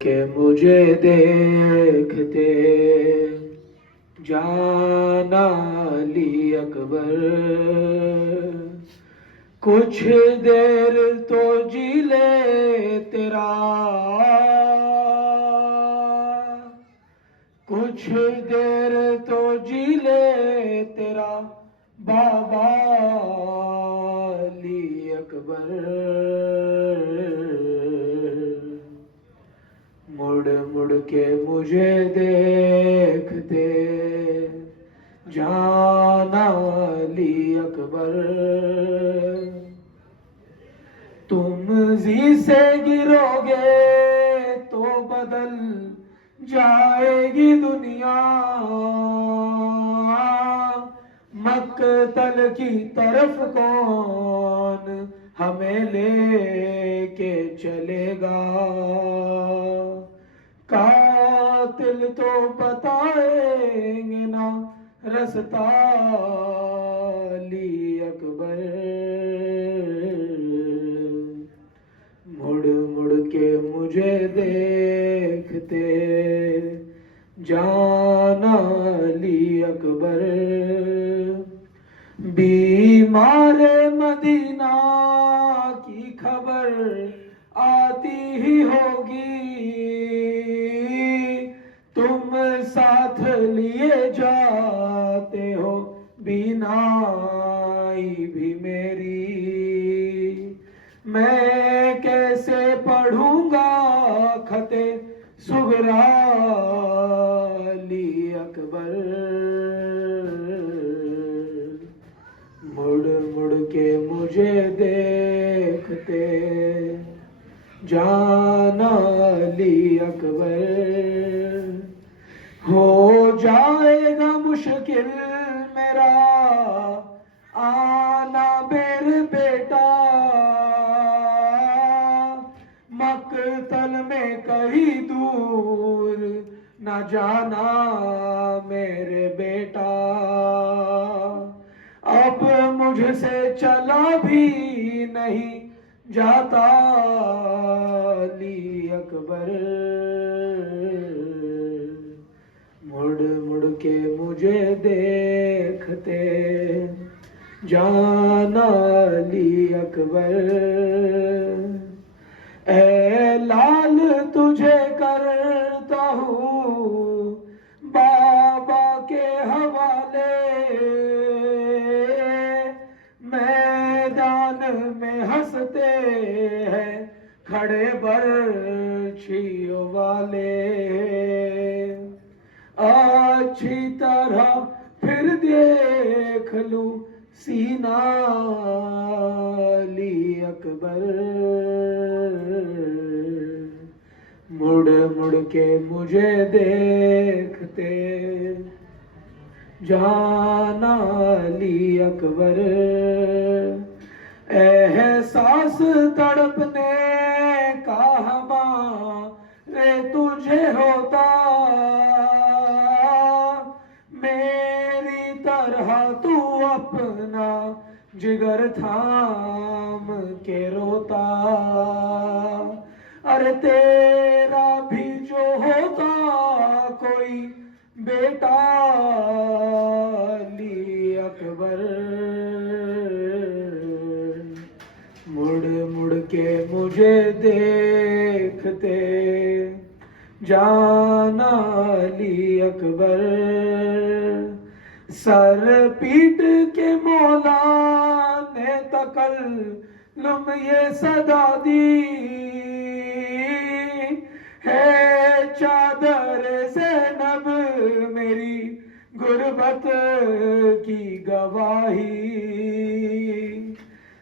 کہ مجھے دیکھتے جانا علی اکبر، کچھ دیر تو جی لے تیرا، کچھ دیر تو جی لے تیرا بابا علی اکبر، مڑ مڑ کے مجھے دیکھتے جانا علی اکبر، تم زی سے گرو گے تو بدل جائے گی دنیا، مقتل کی طرف کون ہمیں لے کے چلے گا، قاتل تو بتائیں گے نا رستہ علی اکبر، مڑ مڑ کے مجھے دیکھتے جانا علی اکبر، بیمار مدینہ کی خبر آتی ہی ہوگی، تم ساتھ لیے جاتے ہو بینائی بھی میری، میں کیسے پڑھوں گا خط صغریٰ علی اکبر، مڑ مڑ کے مجھے دیکھتے جانا علی اکبر، ہو جائے گا مشکل میرا آنا میرے بیٹا، مقتل میں کہیں دور نہ جانا میرے بیٹا، اب مجھ سے چلا بھی نہیں جاتا علی اکبر، مڑ مڑ کے مجھے دیکھتے جانا علی اکبر، اے لال تجھے کرتا ہوں بابا کے حوالے، میدان میں ہنستے ہیں کھڑے برچھیوں والے، اچھی طرح پھر دیکھ لوں سینہ علی اکبر، مڑ مڑ کے مجھے دیکھتے جانا علی اکبر، احساس تڑپنے کا ہمارے تجھے ہوتا، میری طرح تو اپنا جگر تھام کے روتا، ارے تیرا بھی جو ہوتا کوئی بیٹا علی اکبر، مڑ مڑ کے مجھے دیکھتے جانا علی اکبر، سر پیٹ کے مولا نے تکلم یہ صدا دی ہے، چادر زینب میری غربت کی گواہی،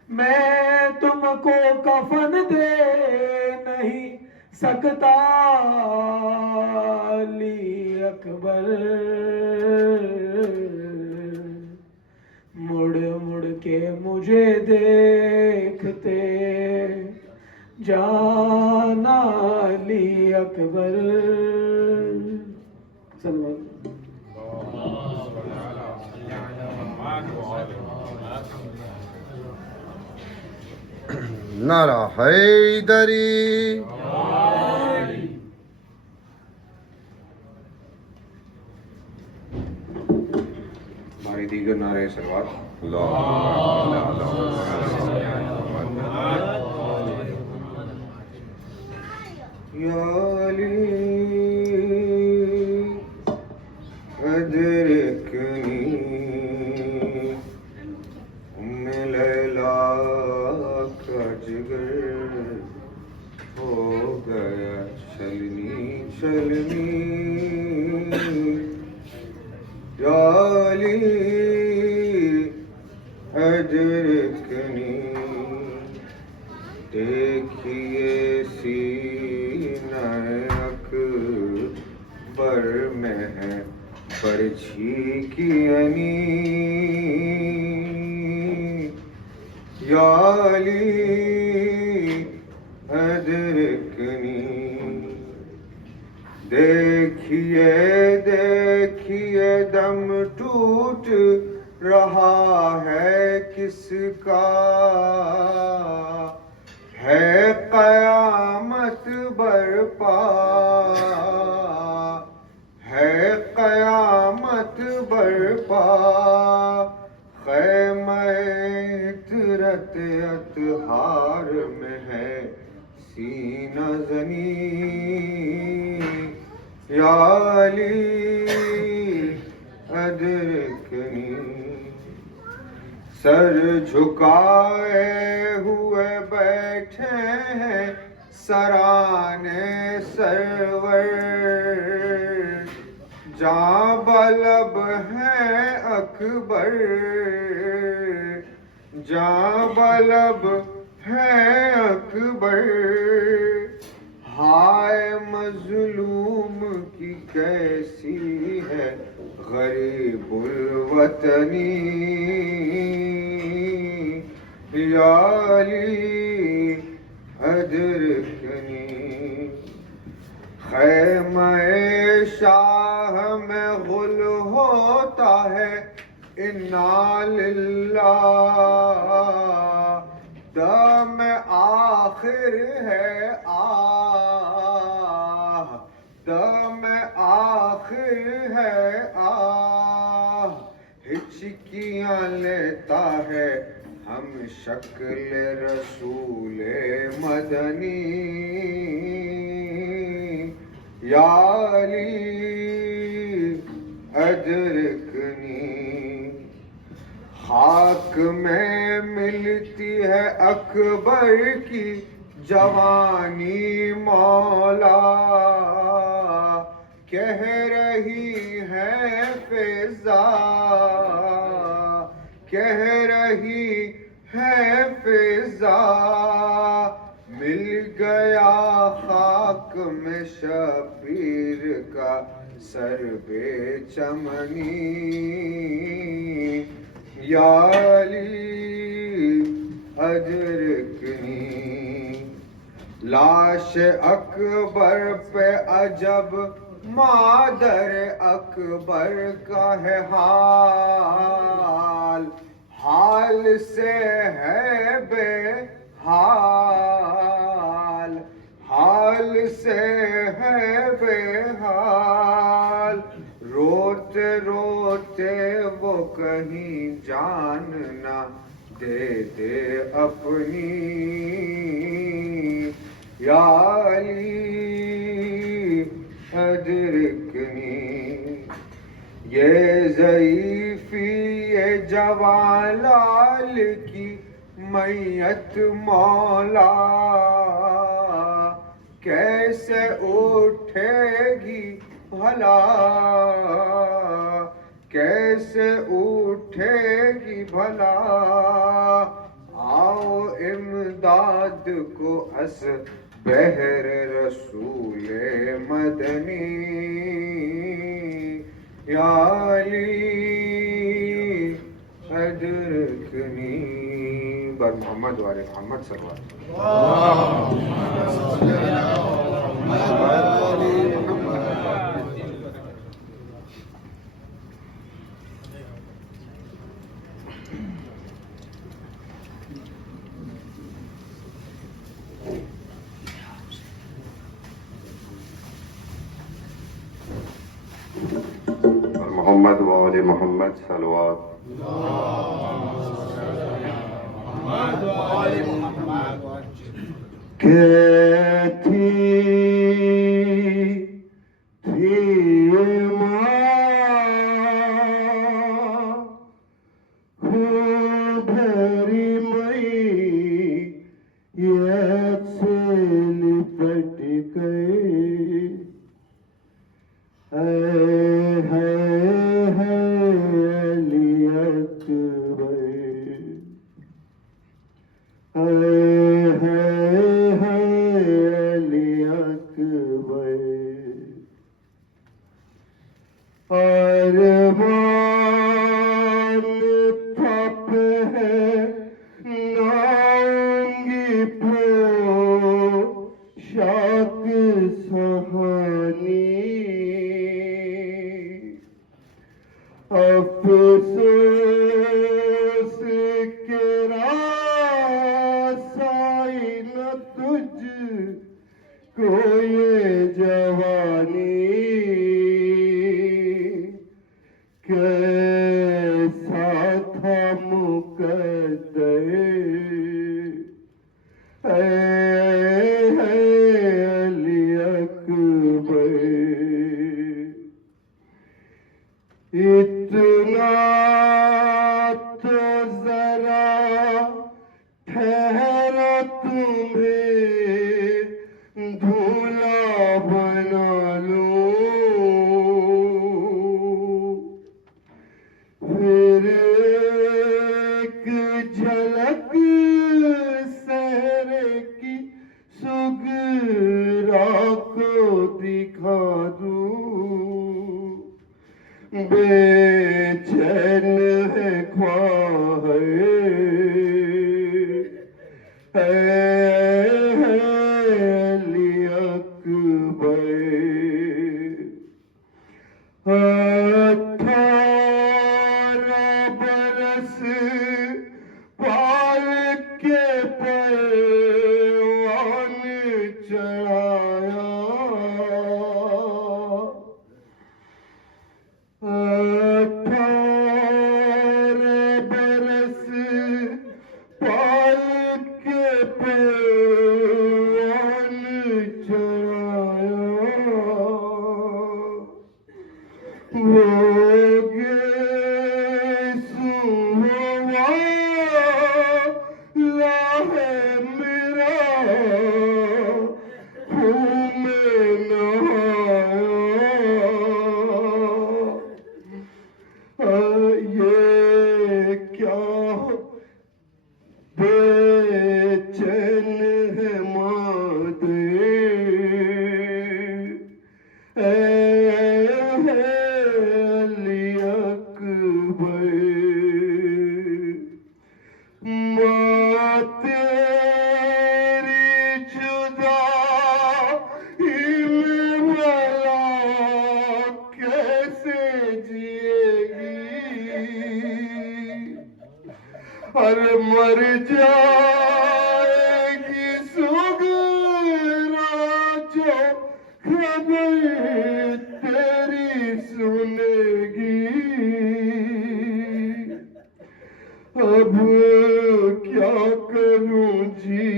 میں تم کو کفن دے نہیں سکتا علی اکبر، مڑ مڑ کے مجھے دیکھتے جانا علی اکبر، صلی اللہ نعرہ حیدری، دیگر نعرے صلوات یا علی ادرکنی ام لیلا کا جگر ہو گیا چلنی چلنی یا علی ادرکنی دیکھیے سینہ اکبر میں ہے برچھی کی عنی یا علی ادرکنی دیکھیے دیکھیے دم ٹوٹ رہا ہے کس کا ہے قیامت برپا ہے قیامت برپا خیمہ عطرت اطہار میں ہے سینہ زنی یا علی ادرکنی سر جھکائے ہوئے بیٹھے ہیں سرانے سرور جاں بلب ہے اکبر جاں بلب ہے اکبر ہائے مظلوم کی کیسی ہے غریب الوطنی یا علی ادرکنی خیمہ شاہ میں غل ہوتا ہے انا للہ دم آخر ہے آہ دم آخر ہے آہ ہچکیاں لیتا ہے ہم شکل رسول مدنی یا علی ادرکنی خاک میں ملتی ہے اکبر کی جوانی مولا کہہ رہی ہے فضا کہہ رہی ہے فضا مل گیا خاک میں شبیر کا سر بے چمنی یا علی ادرکنی لاش اکبر پہ عجب مادر اکبر کا ہے حال حال سے ہے بے حال حال سے ہے بے حال روتے روتے وہ کہیں جان نہ دے دے اپنی یا علی ادرکنی یہ ضعیفی یہ جوان لال کی میت مولا کیسے اٹھے گی بھلا کیسے اٹھے گی بھلا آؤ امداد کو اس بہر رسول مدنی یا علی ادرکنی بر محمد والے محمد صلی اللہ علیہ محمد وآل محمد صلوات کیسی تھی ماں خود بھری میت سے لپٹ گئے ہے علی اکبر علی اکبر ارمان تھپ ہے نانگی پوشاک سہانی افسوس کے راسائی نہ تجھ کو یہ جوانی کیسا تھا مقدر علی اکبر اتنا تو ذرا ٹھہرو تمہیں دھولا بنا لوں پھر ایک جھلک سہرے کی سغرا کو دکھا دوں بے چین ہے خواہش علی اکبر 18 برس پال کے پروان چڑھایا 18 برس پال کے پروان چڑھایا وہ گیسو والا ہے میرا خون میں نہایا یہ کیا بے چین ہے مادر علی اکبر ماں تیری جدائی میں بھلا کیسے جیے گی اور مر جائے گی سغرا جو خبر تیری سنے گی اب کیا کروں جی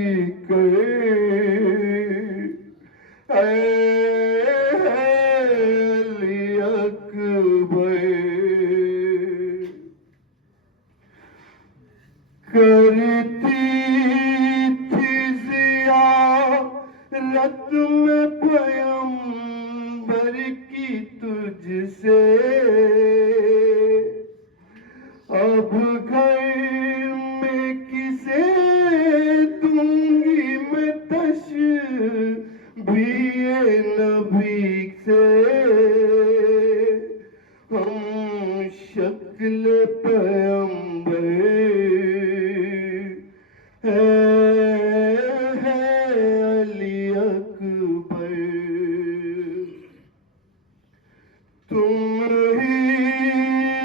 علی اکبر کرتی تھی زیارت میں پیغمبر کی تجھ سے اب گھر میں کسے دوں گی میں تشبیہ نبی سے ہم شکل پیغمبر علی اکبر تم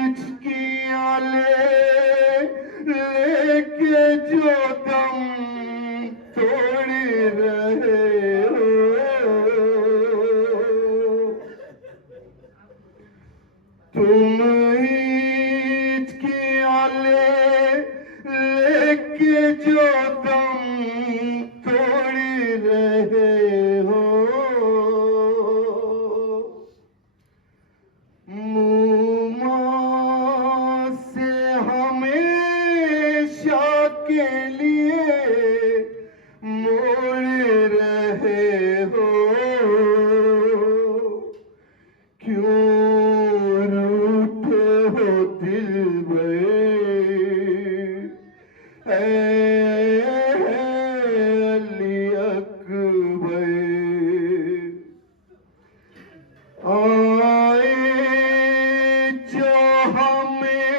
ہچکیاں لے کے جو دم توڑ رہے ہو تم ہچکیاں کے لیے موڑ رہے ہو، کیوں روٹھے ہو دلبر، اے علی اکبر، آئے جو ہمیں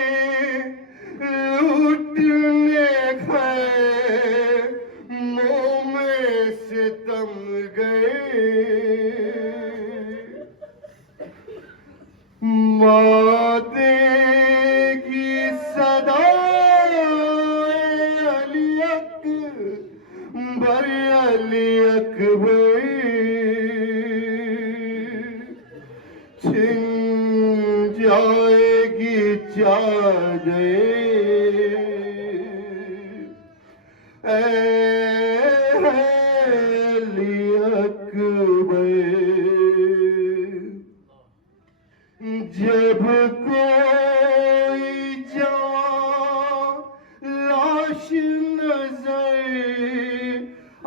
لوٹنے گئے، منہ میں ستم گئے، ماں دے گی صدا علی اکبر، علی اکبر، چھن جائے گی چادر، اے علی اکبر، جب کوئی جوان لاش نظر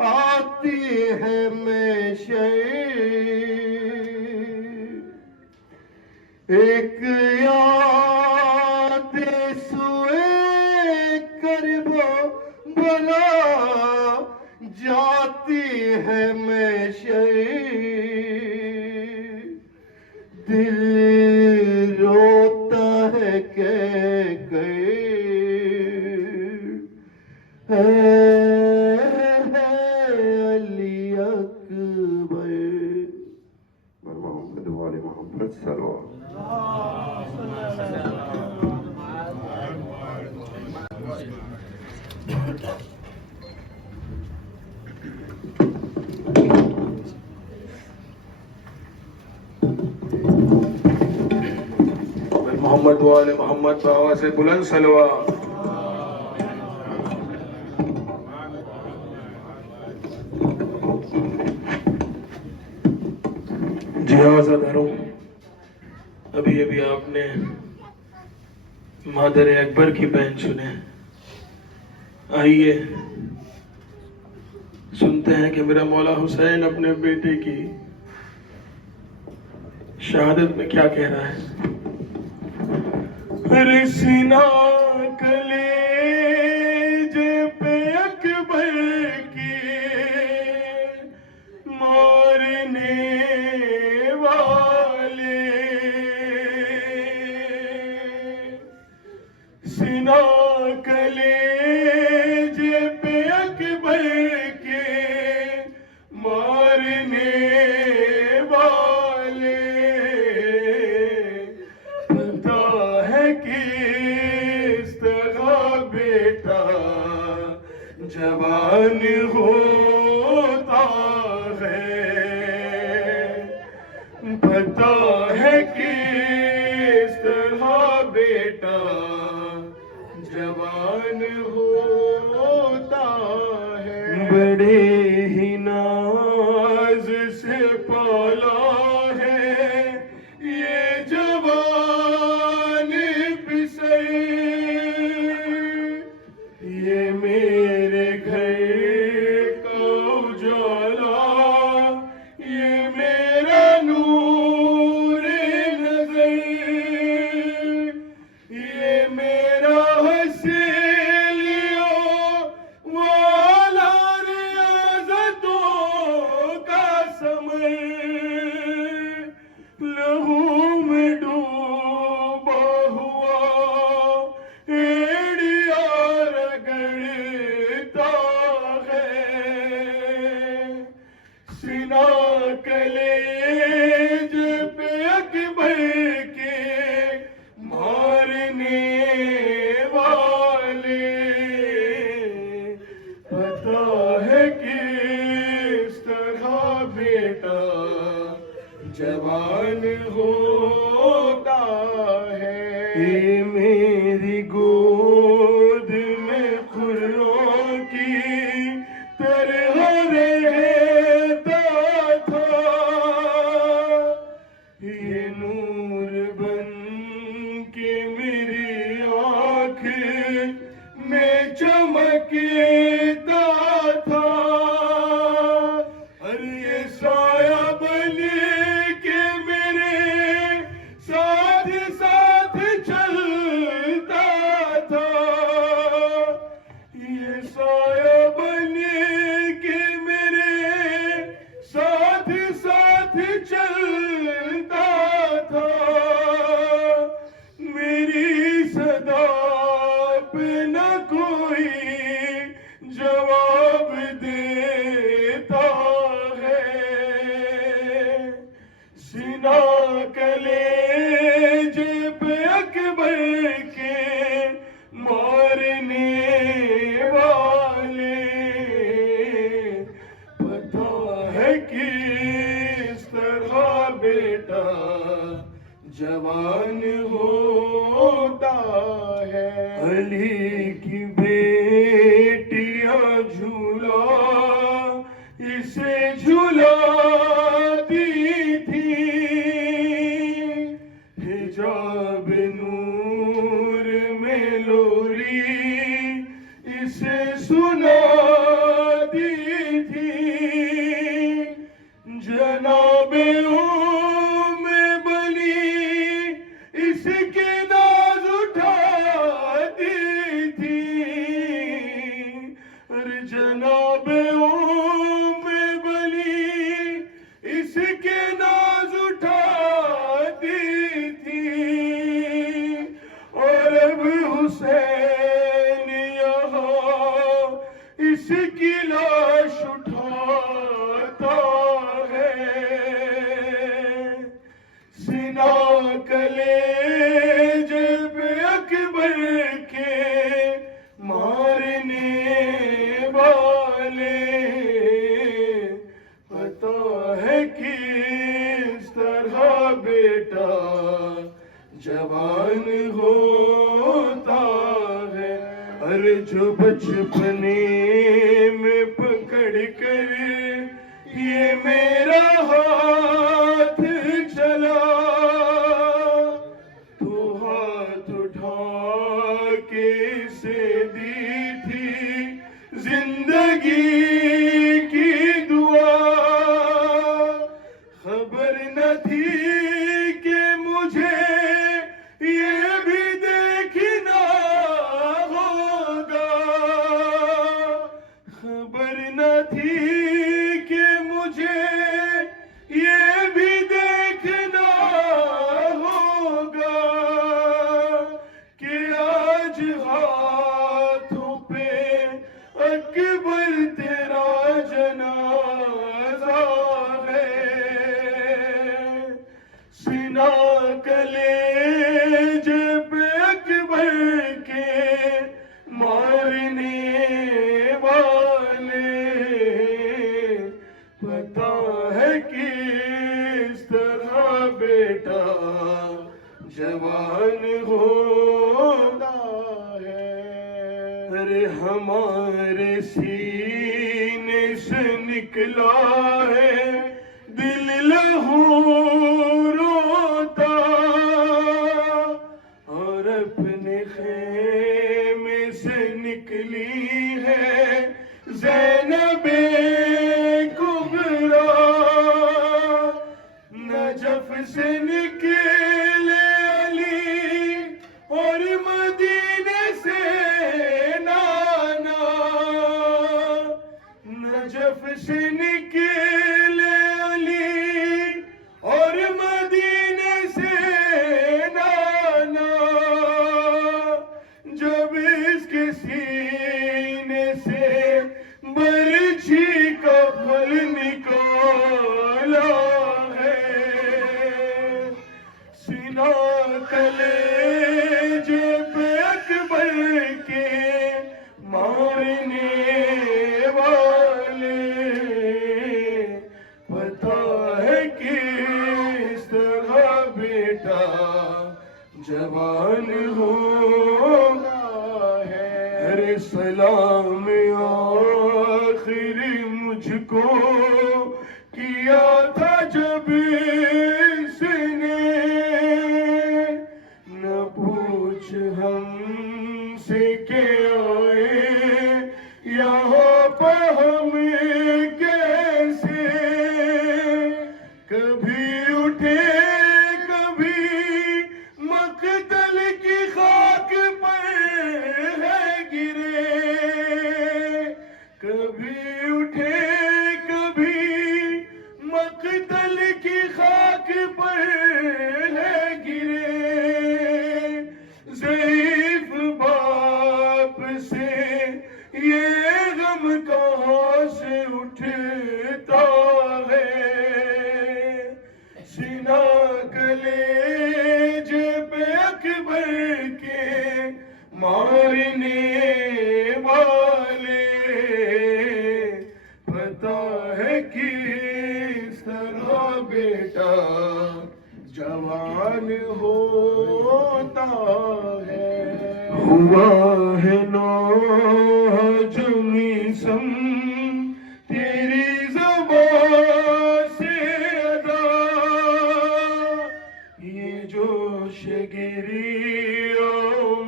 آتی ہے محشر، ایک یاد سوئے کرب بلا جاتی ہے محشر، دل روتا ہے کہہ کر، اے علی اکبر، محمد وآل محمد صلی اللہ علیہ وسلم۔ محمد وآل محمد بآواز بلند صلوات۔ جی عزاداروں، ابھی آپ نے مادر اکبر کی بہن سنے، آئیے سنتے ہیں کہ میرا مولا حسین اپنے بیٹے کی شہادت میں کیا کہہ رہا ہے۔ سینہ کلیج پہ اکبر کی مارنے والے، سینہ کلیج پہ اکبر کے مارنے والے، پتہ ہے کس طرح بیٹا جوان ہوتا ہے، پتہ ہے کس طرح بیٹا جوان ہوتا ہے، بڑے ہی ناز سے پالا ہے یہ جوان پسر، یہ میرے گھر کا اجالا، یہ میرا نور نظر، یہ میرا حسینیوں والا ریاضتوں کا سمر، لہو میں ڈوبا ہوا ایڑیا رگڑتا ہے، سینہ کلیج پہ اکبر کے مارنے والے، پتہ ہے کس طرح بیٹا جوان ہوتا ہے، یہ میری گود میں خروں کی طرح رہتا تھا، یہ نور بن کے میری آنکھ میں چمک جناب بلی اس کے ناز اٹھاتی تھی اور اب حسین یہاں اس کی لاش اٹھاتا ہے سنا کلیج پہ اکبر کے مارنے والے پتا ہے کس طرح بیٹا جوان ہوتا ہے ارے جو بچپنے میں پکڑ کر یہ میرا ہاتھ چلا تو ہاتھ اٹھا کے اسے دی تھی زندگی کی دعا خبر نہ تھی کہ مجھے یہ بھی دیکھنا ہوگا خبر نہ تھی کہ مجھے یہ بھی دیکھنا ہوگا کہ آج ہاتھوں پہ اکبر تیرا جنازہ ہے سنا کلیج پہ اکبر کے مارنے والے پتا ہے کس طرح بیٹا جوان ہوتا ہے ارے ہمارے سینے سے نکلا ہے دل لہو روتا اور اپنے خیمے سے نکلی ہے زینب کبریٰ نجف سے نکلے علی اور مدینے سے نانا نجف سے نکلے علی اور مدینے سے نانا جب اس کے سینے سے برچھی کا پھل نکالا ہے سنا کلیج پہ اکبر کے مارنے والے پتا ہے کس طرح بیٹا جوان ہوتا ہے ارے سلام آخر مجھ کو کیا تھا جب اس نے نہ پوچھ ہم سے کہ آئے یہاں پہ ہم کیسے کبھی اٹھے کبھی مقتل کی خاک پر ہے گرے کبھی اٹھے کبھی مقتل کی خاک پر ہے گرے ضعیف باپ سے یہ غم کہاں سے اٹھتا ہے سنا کلیج پہ اکبر کے مارنے والے پتا ہے کس طرح بیٹا جوان ہوتا ہے ہوا ہے ناجمی سم تیری زبان سے ادا یہ جوش گری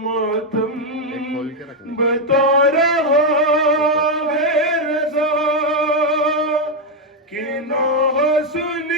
ماتم بتا رہا ہے رضا کہ نہ سنی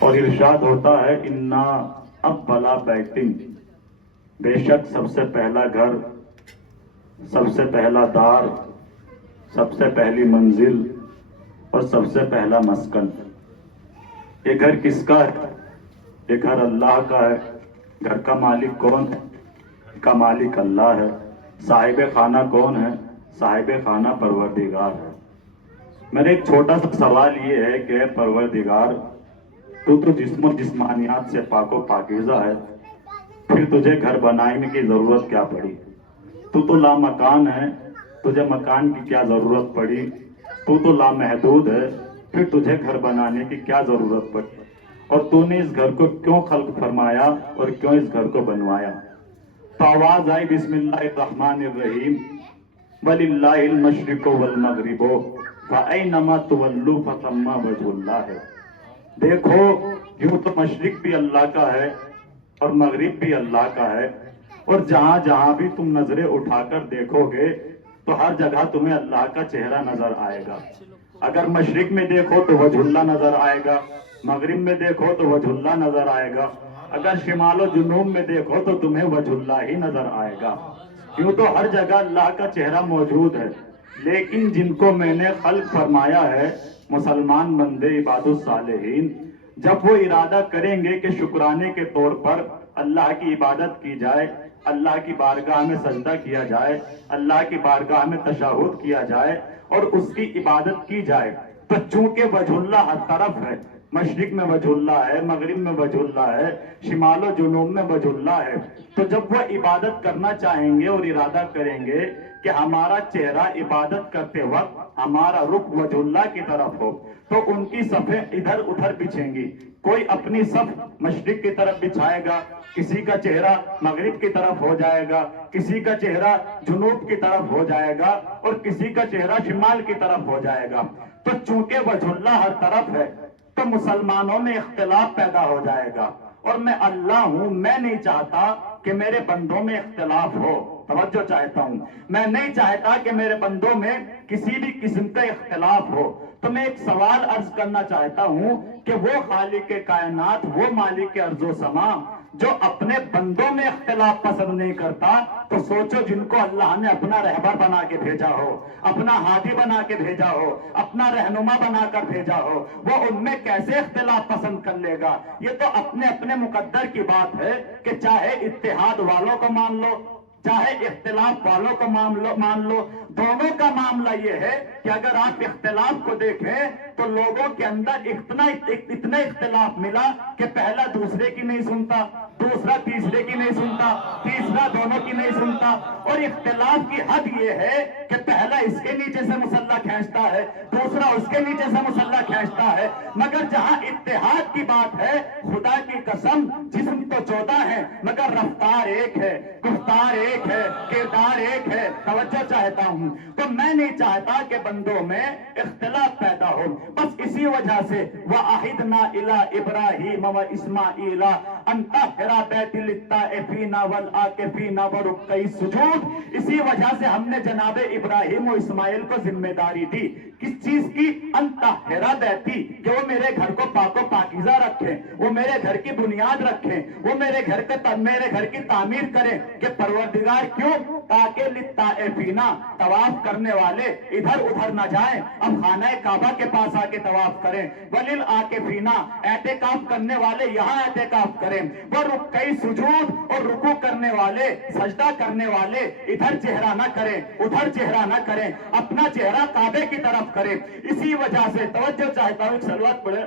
اور ارشاد ہوتا ہے انا اول بیتن، بے شک سب سے پہلا گھر، سب سے پہلا دار، سب سے پہلی منزل اور سب سے پہلا مسکن، یہ گھر کس کا ہے؟ یہ گھر اللہ کا ہے۔ گھر کا مالک کون ہے؟ گھر کا مالک اللہ ہے۔ صاحب خانہ کون ہے؟ صاحب خانہ پروردگار ہے۔ میرا ایک چھوٹا سا سوال یہ ہے کہ پروردگار، تو جسم و جسمانیات سے پاک و پاکیزہ ہے، پھر تجھے گھر بنانے کی ضرورت کیا پڑی؟ تو لامکان ہے، تجھے مکان کی کیا ضرورت پڑی؟ تو لامحدود ہے، پھر تجھے گھر بنانے کی کیا ضرورت پڑی؟ اور تو نے اس گھر کو کیوں خلق فرمایا اور کیوں اس گھر کو بنوایا؟ تو آواز آئی بسم اللہ الرحمن الرحیم، وَلِلَّهِ الْمَشْرِقُ وَالْمَغْرِبُ فَأَيْنَمَا تُوَلُّوا فَثَمَّ وَجْهُ اللَّهِ۔ دیکھو، یوں تو مشرق بھی اللہ کا ہے اور مغرب بھی اللہ کا ہے، اور جہاں جہاں بھی تم نظریں اٹھا کر دیکھو گے تو ہر جگہ تمہیں اللہ کا چہرہ نظر آئے گا۔ اگر مشرق میں دیکھو تو وجہ اللہ نظر آئے گا، مغرب میں دیکھو تو وجہ اللہ نظر آئے گا، اگر شمال و جنوب میں دیکھو تو تمہیں وجہ اللہ ہی نظر آئے گا۔ کیوں تو ہر جگہ اللہ کا چہرہ موجود ہے، لیکن جن کو میں نے خلق فرمایا ہے، مسلمان بندے عباد الصالحین، جب وہ ارادہ کریں گے کہ شکرانے کے طور پر اللہ کی عبادت کی جائے، اللہ کی بارگاہ میں سجدہ کیا جائے، اللہ کی بارگاہ میں تشہد کیا جائے اور اس کی عبادت کی جائے، تو چونکہ وجہ اللہ ہر طرف ہے، مشرق میں وجہ اللہ ہے، مغرب میں وجہ اللہ ہے، شمال و جنوب میں وجہ اللہ ہے، تو جب وہ عبادت کرنا چاہیں گے اور ارادہ کریں گے کہ ہمارا چہرہ عبادت کرتے وقت ہمارا رخ وجہ اللہ کی طرف ہو، تو ان کی صفیں ادھر ادھر بچھیں گی۔ کوئی اپنی صف مشرق کی طرف بچھائے گا، کسی کا چہرہ مغرب کی طرف ہو جائے گا، کسی کا چہرہ جنوب کی طرف ہو جائے گا اور کسی کا چہرہ شمال کی طرف ہو جائے گا۔ تو چونکہ وجہ اللہ ہر طرف ہے تو مسلمانوں میں اختلاف پیدا ہو جائے گا، اور میں اللہ ہوں، میں نہیں چاہتا کہ میرے بندوں میں اختلاف ہو۔ توجہ چاہتا ہوں، میں نہیں چاہتا کہ میرے بندوں میں کسی بھی قسم کا اختلاف ہو۔ تو میں ایک سوال عرض کرنا چاہتا ہوں کہ وہ خالق کائنات، وہ مالک ارض و سما جو اپنے بندوں میں اختلاف پسند نہیں کرتا، تو سوچو جن کو اللہ نے اپنا رہبر بنا کے بھیجا ہو، اپنا ہادی بنا کے بھیجا ہو، اپنا رہنما بنا کر بھیجا ہو، وہ ان میں کیسے اختلاف پسند کر لے گا؟ یہ تو اپنے اپنے مقدر کی بات ہے کہ چاہے اتحاد والوں کو مان لو، چاہے اختلاف والوں کو مان لو، دونوں کا معاملہ یہ ہے کہ اگر آپ اختلاف کو دیکھیں تو لوگوں کے اندر اتنا اختلاف ملا کہ پہلا دوسرے کی نہیں سنتا، دوسرا تیسرے کی نہیں سنتا، تیسرا دونوں کی نہیں سنتا، اور اختلاف کی حد یہ ہے کہ پہلا اس کے نیچے سے مسلح کھینچتا ہے، دوسرا اس کے نیچے سے مسلح کھینچتا ہے، مگر جہاں اتحاد کی بات ہے، خدا کی قسم جسم تو 14 ہے مگر رفتار ایک ہے، گفتار ایک ہے، کردار ایک ہے۔ توجہ چاہتا ہوں، تو میں نہیں چاہتا کہ بندوں میں اختلاف پیدا ہو، بس اسی وجہ سے وَأَحِدْنَا إِلَىٰ إِبْرَاهِيمَ وَإِسْمَاعِيلَ أَن طَهِّرَ بَيْتِي لِلطَّائِفِينَ وَالْعَاكِفِينَ وَرُكَّعِ السُّجُودِ۔ اسی وجہ سے ہم نے جناب ابراہیم و اسماعیل کو ذمہ داری دی، کس چیز کی؟ ان طَهِّرَ بَيْتِي، کہ وہ میرے گھر کو پاک و پاکیزہ رکھیں، وہ میرے گھر کی بنیاد رکھیں، وہ میرے گھر کی تعمیر کریں۔ کہ پروردگار کیوں؟ تاکہ للطائفین، طواف کرنے والے ادھر ادھر نہ جائیں، اب خانہ کعبہ کے پاس آ کے طواف کریں، وللعاکفین، اعتکاف کرنے والے یہاں اعتکاف کریں، ورکع سجود، اور رکوع کرنے والے، سجدہ کرنے والے ادھر چہرہ نہ کریں، ادھر چہرہ نہ کریں، اپنا چہرہ کعبے کی طرف کریں۔ اسی وجہ سے توجہ چاہتا ہوں، صلوات پڑھیں۔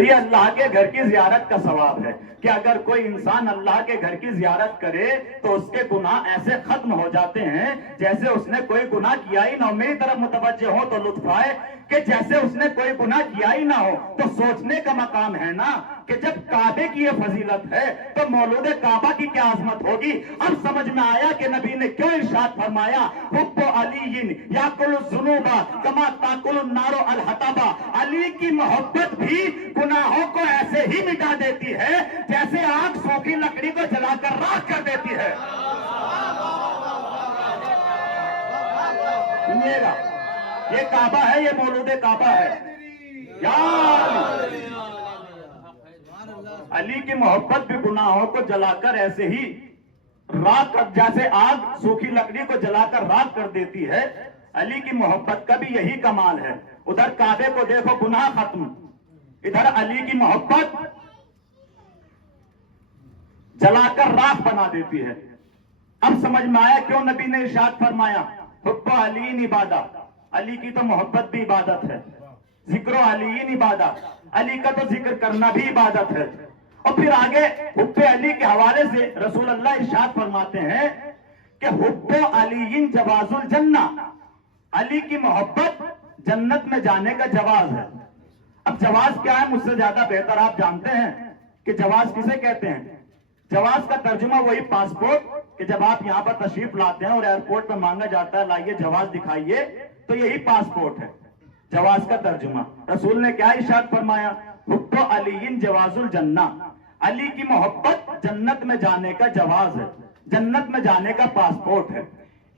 تو یہ اللہ کے گھر کی زیارت کا ثواب ہے کہ اگر کوئی انسان اللہ کے گھر کی زیارت کرے تو اس کے گناہ ایسے ختم ہو جاتے ہیں جیسے اس نے کوئی گناہ کیا ہی نہ ہو. میری طرف متوجہ ہو تو لطف آئے کہ جیسے اس نے کوئی گناہ کیا ہی نہ ہو. تو سوچنے کا مقام ہے نا کہ جب کعبے کی یہ فضیلت ہے تو مولود کعبہ کی کیا عظمت ہوگی. اب سمجھ میں آیا کہ نبی نے کیوں ارشاد فرمایا حب علی یاکل الذنوب کما تاکل النار الحطب. علی کی محبت بھی گناہوں کو ایسے ہی مٹا دیتی ہے جیسے آگ سوکھی لکڑی کو جلا کر راکھ کر دیتی ہے. سنیے گا, یہ کعبہ ہے, یہ مولود کعبہ ہے. علی کی محبت بھی گناہوں کو جلا کر ایسے ہی راکھ کر, جیسے آگ سوکھی لکڑی کو جلا کر راکھ کر دیتی ہے. علی کی محبت کا بھی یہی کمال ہے. ادھر کعبے کو دیکھو گناہ ختم, ادھر علی کی محبت جلا کر راکھ بنا دیتی ہے. اب سمجھ میں آیا کیوں نبی نے ارشاد فرمایا حب علی عبادت. علی کی تو محبت بھی عبادت ہے, ذکر علی عبادت, علی کا تو ذکر کرنا بھی عبادت ہے. اور پھر آگے حب علی کے حوالے سے رسول اللہ ارشاد فرماتے ہیں کہ حب علی جواز الجنہ. علی کی محبت جنت میں جانے کا جواز ہے. اب جواز کیا ہے مجھ سے زیادہ بہتر آپ جانتے ہیں کہ جواز کسے کہتے ہیں. جواز کا ترجمہ وہی پاسپورٹ کہ جب آپ یہاں پر تشریف لاتے ہیں اور ایئرپورٹ پہ مانگا جاتا ہے لائیے جواز دکھائیے, تو یہی پاسپورٹ ہے جواز کا ترجمہ. رسول نے کیا ارشاد فرمایا حب علی جواز الجنہ. علی کی محبت جنت میں جانے کا جواز ہے, جنت میں جانے کا پاسپورٹ ہے.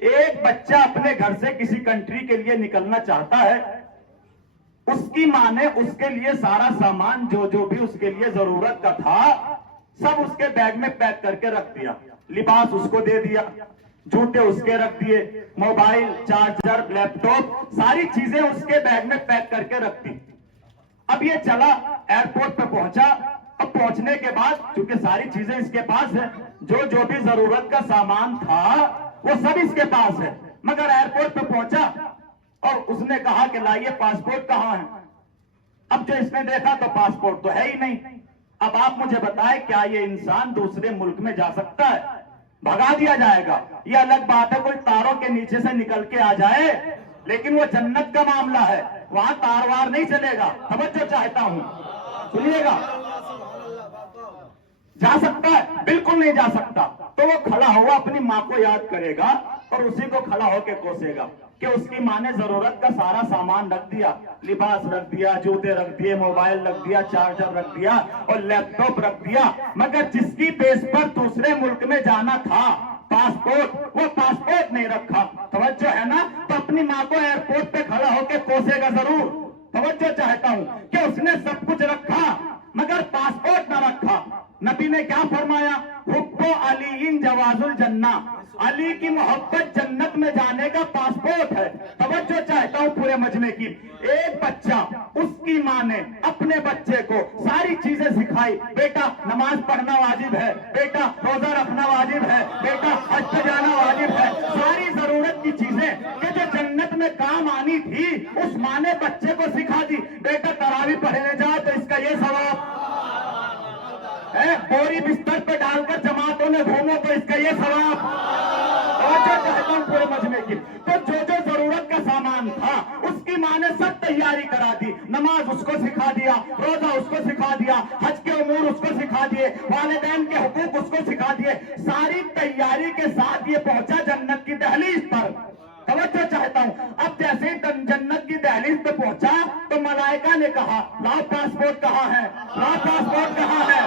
ایک بچہ اپنے گھر سے کسی کنٹری کے لیے نکلنا چاہتا ہے, اس کی ماں نے اس کے لیے سارا سامان جو بھی اس کے لیے ضرورت کا تھا سب اس کے بیگ میں پیک کر کے رکھ دیا. لباس اس کو دے دیا, جوتے اس کے رکھ دیے, موبائل, چارجر, لیپ ٹاپ, ساری چیزیں اس کے بیگ میں پیک کر کے رکھ دی. اب یہ چلا ایئرپورٹ پہ پہنچا. اب پہنچنے کے بعد چونکہ ساری چیزیں اس کے پاس ہے, جو بھی ضرورت کا سامان تھا وہ سب اس کے پاس ہے, مگر ایئرپورٹ پہ پہنچا اور اس نے کہا کہ لائیے پاسپورٹ کہاں ہے. اب جو اس نے دیکھا تو پاسپورٹ تو ہے ہی نہیں. اب آپ مجھے بتائیں کیا یہ انسان دوسرے ملک میں جا سکتا ہے؟ بھگا دیا جائے گا. یہ الگ بات ہے کوئی تاروں کے نیچے سے نکل کے آ جائے, لیکن وہ جنت کا معاملہ ہے, وہاں تار وار نہیں چلے گا. توجہ چاہتا ہوں, سنیے گا. جا سکتا ہے؟ بالکل نہیں جا سکتا. تو وہ کھڑا ہوا اپنی ماں کو یاد کرے گا اور اسی کو کھڑا ہو کے کوسے گا کہ اس کی ماں نے ضرورت کا سارا سامان رکھ دیا, لباس رکھ دیا, جوتے رکھ دیے, موبائل رکھ دیا, چارجر رکھ دیا اور لیپ ٹاپ رکھ دیا, مگر جس کی بیس پر دوسرے ملک میں جانا تھا پاسپورٹ, وہ پاسپورٹ نہیں رکھا. توجہ ہے نا. تو اپنی ماں کو ایئرپورٹ پہ کھڑا ہو کے کوسے گا ضرور. توجہ چاہتا ہوں کہ اس نے سب کچھ رکھا مگر پاسپورٹ نہ رکھا. نبی نے کیا فرمایا حب علی جواز الجنہ. علی کی محبت جنت میں جانے کا پاسپورٹ ہے. توجہ چاہتا ہوں پورے مجمع کی. ایک بچہ, اس کی ماں نے اپنے بچے کو ساری چیزیں سکھائی. بیٹا نماز پڑھنا واجب ہے, بیٹا روزہ رکھنا واجب ہے, بیٹا حج پہ جانا واجب ہے. ساری ضرورت کی چیزیں کہ جو جنت میں کام آنی تھی اس ماں نے بچے کو سکھا دی. بیٹا تراویح پڑھنے جا تو اس کا یہ ثواب ہے, بوری بستر پہ ڈال کر جماعتوں میں گھومو تو اس کا یہ ثواب. چاہتا ہوں پورے مجمع کی. تو جو ضرورت کا سامان تھا اس کی ماں نے سب تیاری کرا دی. نماز اس کو سکھا دیا, روزہ اس کو سکھا دیا, حج کے امور اس کو سکھا دیے, والدین کے حقوق اس کو سکھا دیے. ساری تیاری کے ساتھ یہ پہنچا جنت کی دہلیز پر. توجہ چاہتا ہوں. اب جیسے ہی جنت کی دہلیز پہ پہنچا تو ملائکہ نے کہا لاؤ پاسپورٹ کہاں ہے, لاؤ پاسپورٹ کہاں ہے.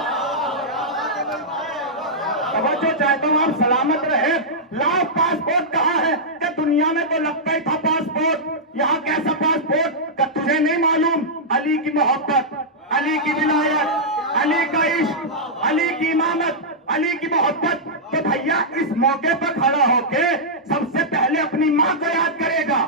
توجہ چاہتا ہوں آپ سلامت رہے. لاؤ پاسپورٹ کہاں ہے کہ دنیا میں تو لگتا ہی تھا پاسپورٹ, یہاں کیسا پاسپورٹ کہ تجھے نہیں معلوم علی کی محبت, علی کی ولایت, علی کا عشق, علی کی امامت, علی کی محبت. کہ بھیا اس موقع پر کھڑا ہو کے سب سے پہلے اپنی ماں کو یاد کرے گا.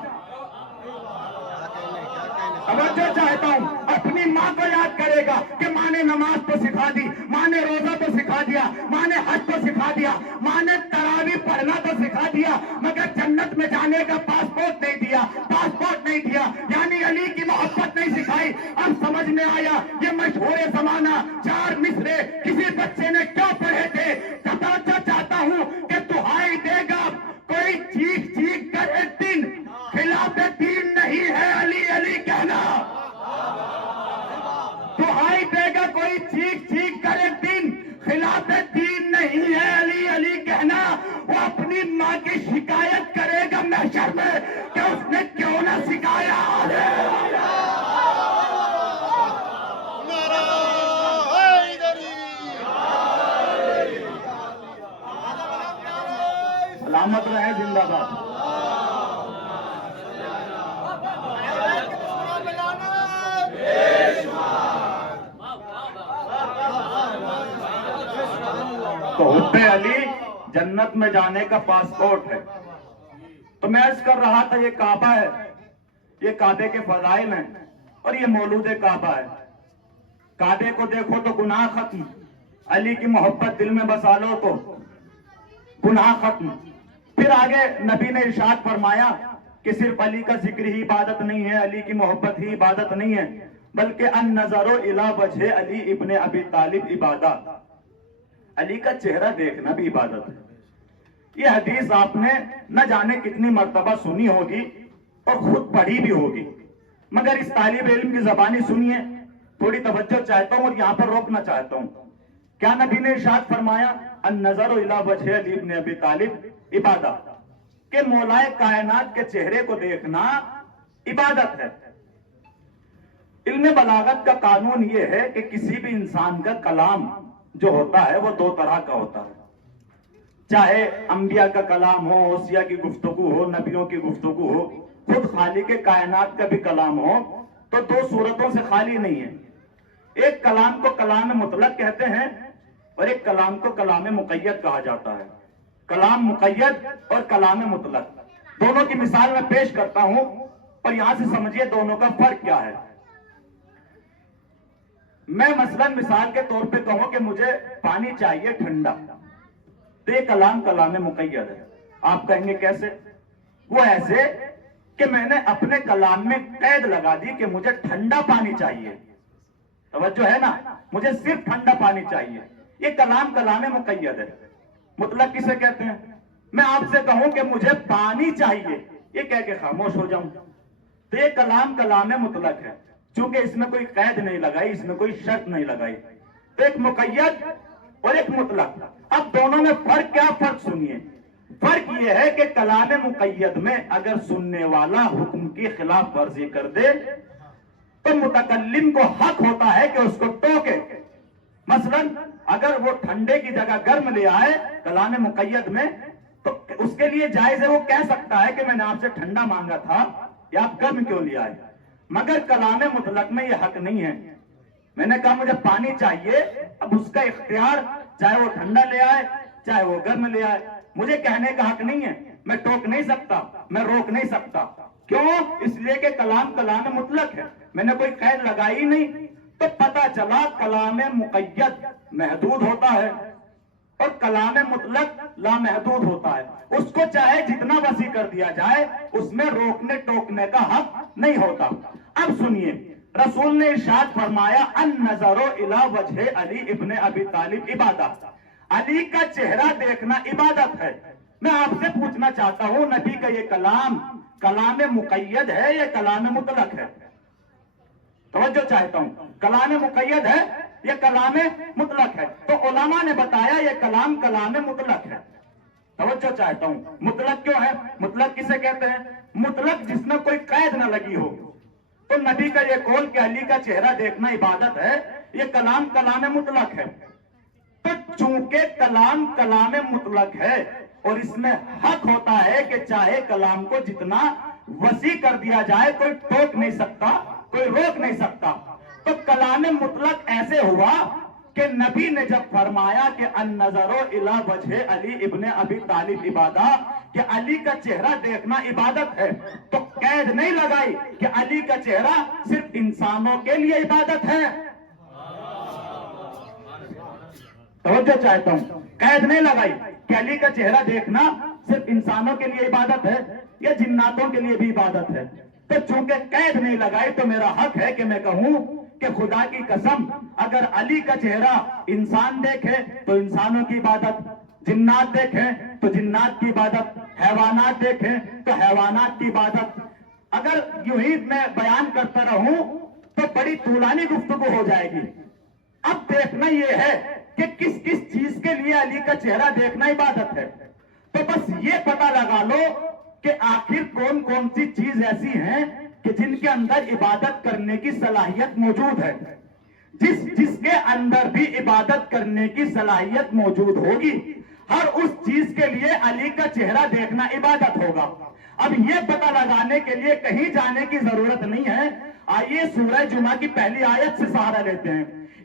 توجہ چاہتا ہوں, اپنی ماں کو یاد کرے گا کہ ماں نے نماز تو سکھا دی, ماں نے روزہ تو سکھا دیا, ماں نے حج تو سکھا دیا, ماں نے تراویح پڑھنا تو سکھا دیا, مگر جنت میں جانے کا پاسپورٹ نہیں دیا, پاسپورٹ نہیں دیا, یعنی علی کی محبت نہیں سکھائی. اب سمجھ میں آیا یہ مشہور زمانہ 4 مصرے کسی بچے نے کیوں پڑھے تھے؟ بتانا چاہتا ہوں کہ دہائی دے گا کوئی چیخ چیخ کر ایک دن خلاف دین نہیں ہے علی علی کہنا، دہائی دے گا کوئی چیخ چیخ کر ایک دن خلاف دین نہیں ہے علی علی کہنا، وہ اپنی ماں کی شکایت کرے گا محشر میں کہ اس نے کیوں نہ سکھایا۔ سلامت رہے، زندہ باد۔ تو حب علی جنت میں جانے کا پاسپورٹ ہے۔ تو میں عرض کر رہا تھا یہ کعبہ ہے، یہ کعبے کے فضائل ہیں، اور یہ مولود کعبہ ہے۔ کعبے کو دیکھو تو گناہ ختم، علی کی محبت دل میں بسا لو تو گناہ ختم۔ پھر آگے نبی نے ارشاد فرمایا کہ صرف علی کا ذکر ہی عبادت نہیں ہے، علی کی محبت ہی عبادت نہیں ہے، بلکہ النظر الی وجہ علی ابن ابی طالب عبادت، علی کا چہرہ دیکھنا بھی عبادت ہے۔ یہ حدیث آپ نے نہ جانے کتنی مرتبہ سنی ہوگی اور خود پڑھی بھی ہوگی، مگر اس طالب علم کی زبانی سنیے، تھوڑی توجہ چاہتا ہوں اور یہاں پر روکنا چاہتا ہوں۔ کیا نبی نے ارشاد فرمایا النظر الی وجہ علی ابن ابی طالب عبادت، کہ مولائے کائنات کے چہرے کو دیکھنا عبادت ہے۔ علم بلاغت کا قانون یہ ہے کہ کسی بھی انسان کا کلام جو ہوتا ہے وہ 2 طرح کا ہوتا ہے، چاہے انبیاء کا کلام ہو، اوصیاء کی گفتگو ہو، نبیوں کی گفتگو ہو، خود خالق کائنات کا بھی کلام ہو، تو 2 صورتوں سے خالی نہیں ہے۔ ایک کلام کو کلام مطلق کہتے ہیں اور ایک کلام کو کلام مقید کہا جاتا ہے۔ کلام مقید اور کلام مطلق، دونوں کی مثال میں پیش کرتا ہوں اور یہاں سے سمجھیے دونوں کا فرق کیا ہے۔ میں مثلا مثال کے طور پہ کہوں کہ مجھے پانی چاہیے ٹھنڈا، تو یہ کلام مقید ہے۔ آپ کہیں گے کیسے؟ وہ ایسے کہ میں نے اپنے کلام میں قید لگا دی کہ مجھے ٹھنڈا پانی چاہیے، توجہ ہے نا، مجھے صرف ٹھنڈا پانی چاہیے۔ یہ کلام مقید ہے۔ مطلق کسے کہتے ہیں؟ میں آپ سے کہوں کہ مجھے پانی چاہیے، یہ کہہ کے خاموش ہو جاؤں، تو یہ کلام مطلق ہے، چونکہ اس میں کوئی قید نہیں لگائی، اس میں کوئی شرط نہیں لگائی۔ تو ایک مقید اور ایک مطلق۔ اب دونوں میں فرق کیا؟ فرق سنیے۔ فرق یہ ہے کہ کلام مقید میں اگر سننے والا حکم کی خلاف ورزی کر دے تو متکلم کو حق ہوتا ہے کہ اس کو ٹوکے۔ مثلا اگر وہ ٹھنڈے کی جگہ گرم لے آئے کلام مقید میں تو اس کے لیے جائز ہے، وہ کہہ سکتا ہے کہ میں نے آپ سے ٹھنڈا مانگا تھا یا آپ گرم کیوں لے آئے۔ مگر کلام مطلق میں یہ حق نہیں ہے۔ میں نے کہا مجھے پانی چاہیے، اب اس کا اختیار چاہے وہ ٹھنڈا لے آئے چاہے وہ گرم لے آئے، مجھے کہنے کا حق نہیں ہے۔ میں ٹوک نہیں سکتا، میں روک نہیں سکتا۔ کیوں؟ اس لیے کہ کلام مطلق ہے، میں نے کوئی قید لگائی نہیں۔ تو پتہ چلا کلام مقید محدود ہوتا ہے اور کلام مطلق لامحدود ہوتا ہے۔ اس کو چاہے جتنا وسیع کر دیا جائے اس میں روکنے ٹوکنے کا حق نہیں ہوتا۔ اب سنیے، رسول نے ارشاد فرمایا النظر الی وجہ علی ابن ابی طالب عبادت، علی کا چہرہ دیکھنا عبادت ہے۔ میں آپ سے پوچھنا چاہتا ہوں نبی کا یہ کلام مقید ہے یا کلام مطلق ہے؟ توجہ چاہتا ہوں، کلام مقید ہے یا کلام مطلق ہے؟ تو علماء نے بتایا یہ کلام مطلق ہے۔ توجہ چاہتا ہوں، مطلق کیوں ہے؟ مطلق کسے کہتے ہیں؟ مطلق جس میں کوئی قید نہ لگی ہو۔ تو نبی کا یہ قول کہ علی کا چہرہ دیکھنا عبادت ہے، یہ کلام مطلق ہے۔ تو چونکہ کلام مطلق ہے اور اس میں حق ہوتا ہے کہ چاہے کلام کو جتنا وسیع کر دیا جائے کوئی ٹوک نہیں سکتا، کوئی روک نہیں سکتا۔ تو کلام مطلق ایسے ہوا کہ نبی نے جب فرمایا کہ النظر الی وجہ علی ابن ابی طالب عبادت، کہ علی کا چہرہ دیکھنا عبادت ہے، تو قید نہیں لگائی کہ علی کا چہرہ صرف انسانوں کے لیے عبادت ہے۔ توجہ چاہتا ہوں، قید نہیں لگائی کہ علی کا چہرہ دیکھنا صرف انسانوں کے لیے عبادت ہے یا جناتوں کے لیے بھی عبادت ہے۔ تو چونکہ قید نہیں لگائی تو میرا حق ہے کہ میں کہوں کہ خدا کی قسم اگر علی کا چہرہ انسان دیکھے تو انسانوں کی عبادت، جنات دیکھیں تو جنات کی عبادت، حیوانات دیکھیں تو حیوانات کی عبادت. اگر یوں ہی میں بیان کرتا رہوں تو بڑی طولانی گفتگو ہو جائے گی. اب دیکھنا یہ ہے کہ کس کس چیز کے لیے علی کا چہرہ دیکھنا عبادت ہے. تو بس یہ پتہ لگا لو کہ آخر کون کون سی چیز ایسی ہیں کہ جن کے اندر عبادت کرنے کی صلاحیت موجود ہے. جس کے اندر بھی عبادت کرنے کی صلاحیت موجود ہوگی، ہر اس چیز کے لیے علی کا چہرہ دیکھنا عبادت ہوگا. اب یہ پتہ لگانے کے لیے کہیں جانے کی ضرورت نہیں ہے. آئیے سورہ جمعہ کی پہلی آیت سے سہارا لیتے ہیں.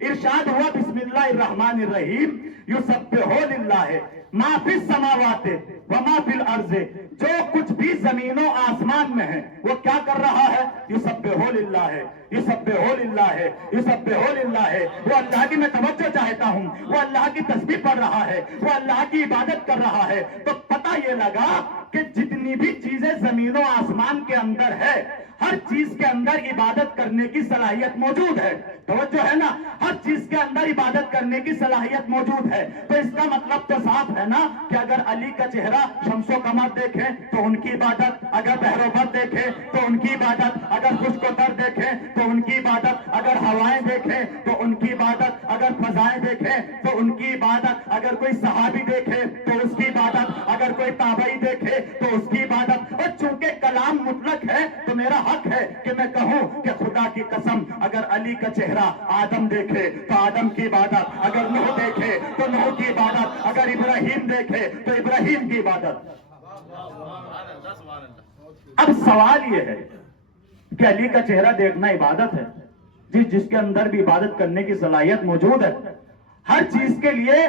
ارشاد ہوا بسم اللہ الرحمن الرحیم یسبح للہ ما فی السماوات وما فی الارض. جو کچھ بھی زمین و آسمان میں ہے وہ کیا کر رہا ہے؟ یسبح للہ، یسبح للہ، یسبح للہ. وہ اللہ کی میں توجہ چاہتا ہوں، وہ اللہ کی تسبیح پڑھ رہا ہے، وہ اللہ کی عبادت کر رہا ہے. تو پتہ یہ لگا کہ جتنی بھی چیزیں زمین و آسمان کے اندر ہے، ہر چیز کے اندر عبادت کرنے کی صلاحیت موجود ہے. توجہ ہے نا؟ ہر چیز کے اندر عبادت کرنے کی صلاحیت موجود ہے. تو اس کا مطلب تو صاف ہے نا کہ اگر علی کا چہرہ شمس و قمر دیکھیں تو ان کی عبادت، اگر بحر و بر دیکھیں تو ان کی عبادت، اگر خشک و تر دیکھیں تو ان کی عبادت، اگر ہوائیں دیکھیں تو ان کی عبادت، اگر فضائیں دیکھیں تو ان کی عبادت، اگر کوئی صحابی دیکھے تو اس کی عبادت، اگر کوئی تابعی دیکھے تو اس کی عبادت. اور چونکہ کلام مطلق ہے تو میرا حق ہے کہ میں کہوں کہ خدا کی قسم اگر علی کا چہرہ آدم دیکھے تو آدم کی عبادت، اگر نوح دیکھے تو نوح کی عبادت، اگر ابراہیم دیکھے تو ابراہیم کی عبادت. اب سوال یہ ہے کہ علی کا چہرہ دیکھنا عبادت ہے. جس کے اندر بھی عبادت کرنے کی صلاحیت موجود ہے، ہر چیز کے لیے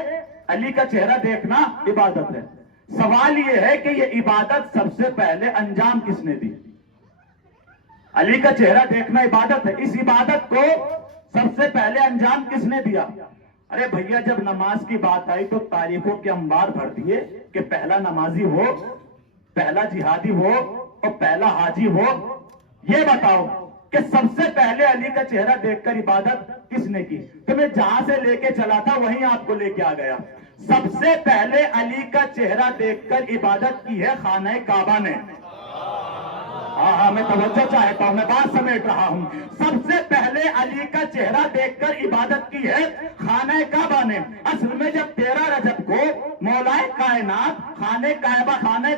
علی کا چہرہ دیکھنا عبادت ہے. سوال یہ ہے کہ یہ عبادت سب سے پہلے انجام کس نے دی؟ علی کا چہرہ دیکھنا عبادت ہے. اس عبادت کو سب سے پہلے انجام کس نے دیا؟ ارے بھیا، جب نماز کی بات آئی تو تاریخوں کے انبار بھر دیے کہ پہلا نمازی ہو، پہلا جہادی ہو اور پہلا حاجی ہو. یہ بتاؤ کہ سب سے پہلے علی کا چہرہ دیکھ کر عبادت کس نے کی؟ تو میں جہاں سے لے کے چلا تھا وہیں آپ کو لے کے آ گیا. سب سے پہلے علی کا چہرہ دیکھ کر عبادت کی ہے خانہ کعبہ نے. ہاں میں توجہ چاہتا ہوں، میں بات سمیٹ رہا ہوں. سب سے پہلے علی کا چہرہ دیکھ کر عبادت کی ہے خانہ کعبہ نے. اصل میں جب 13 رجب کو مولائے کائنات خانہ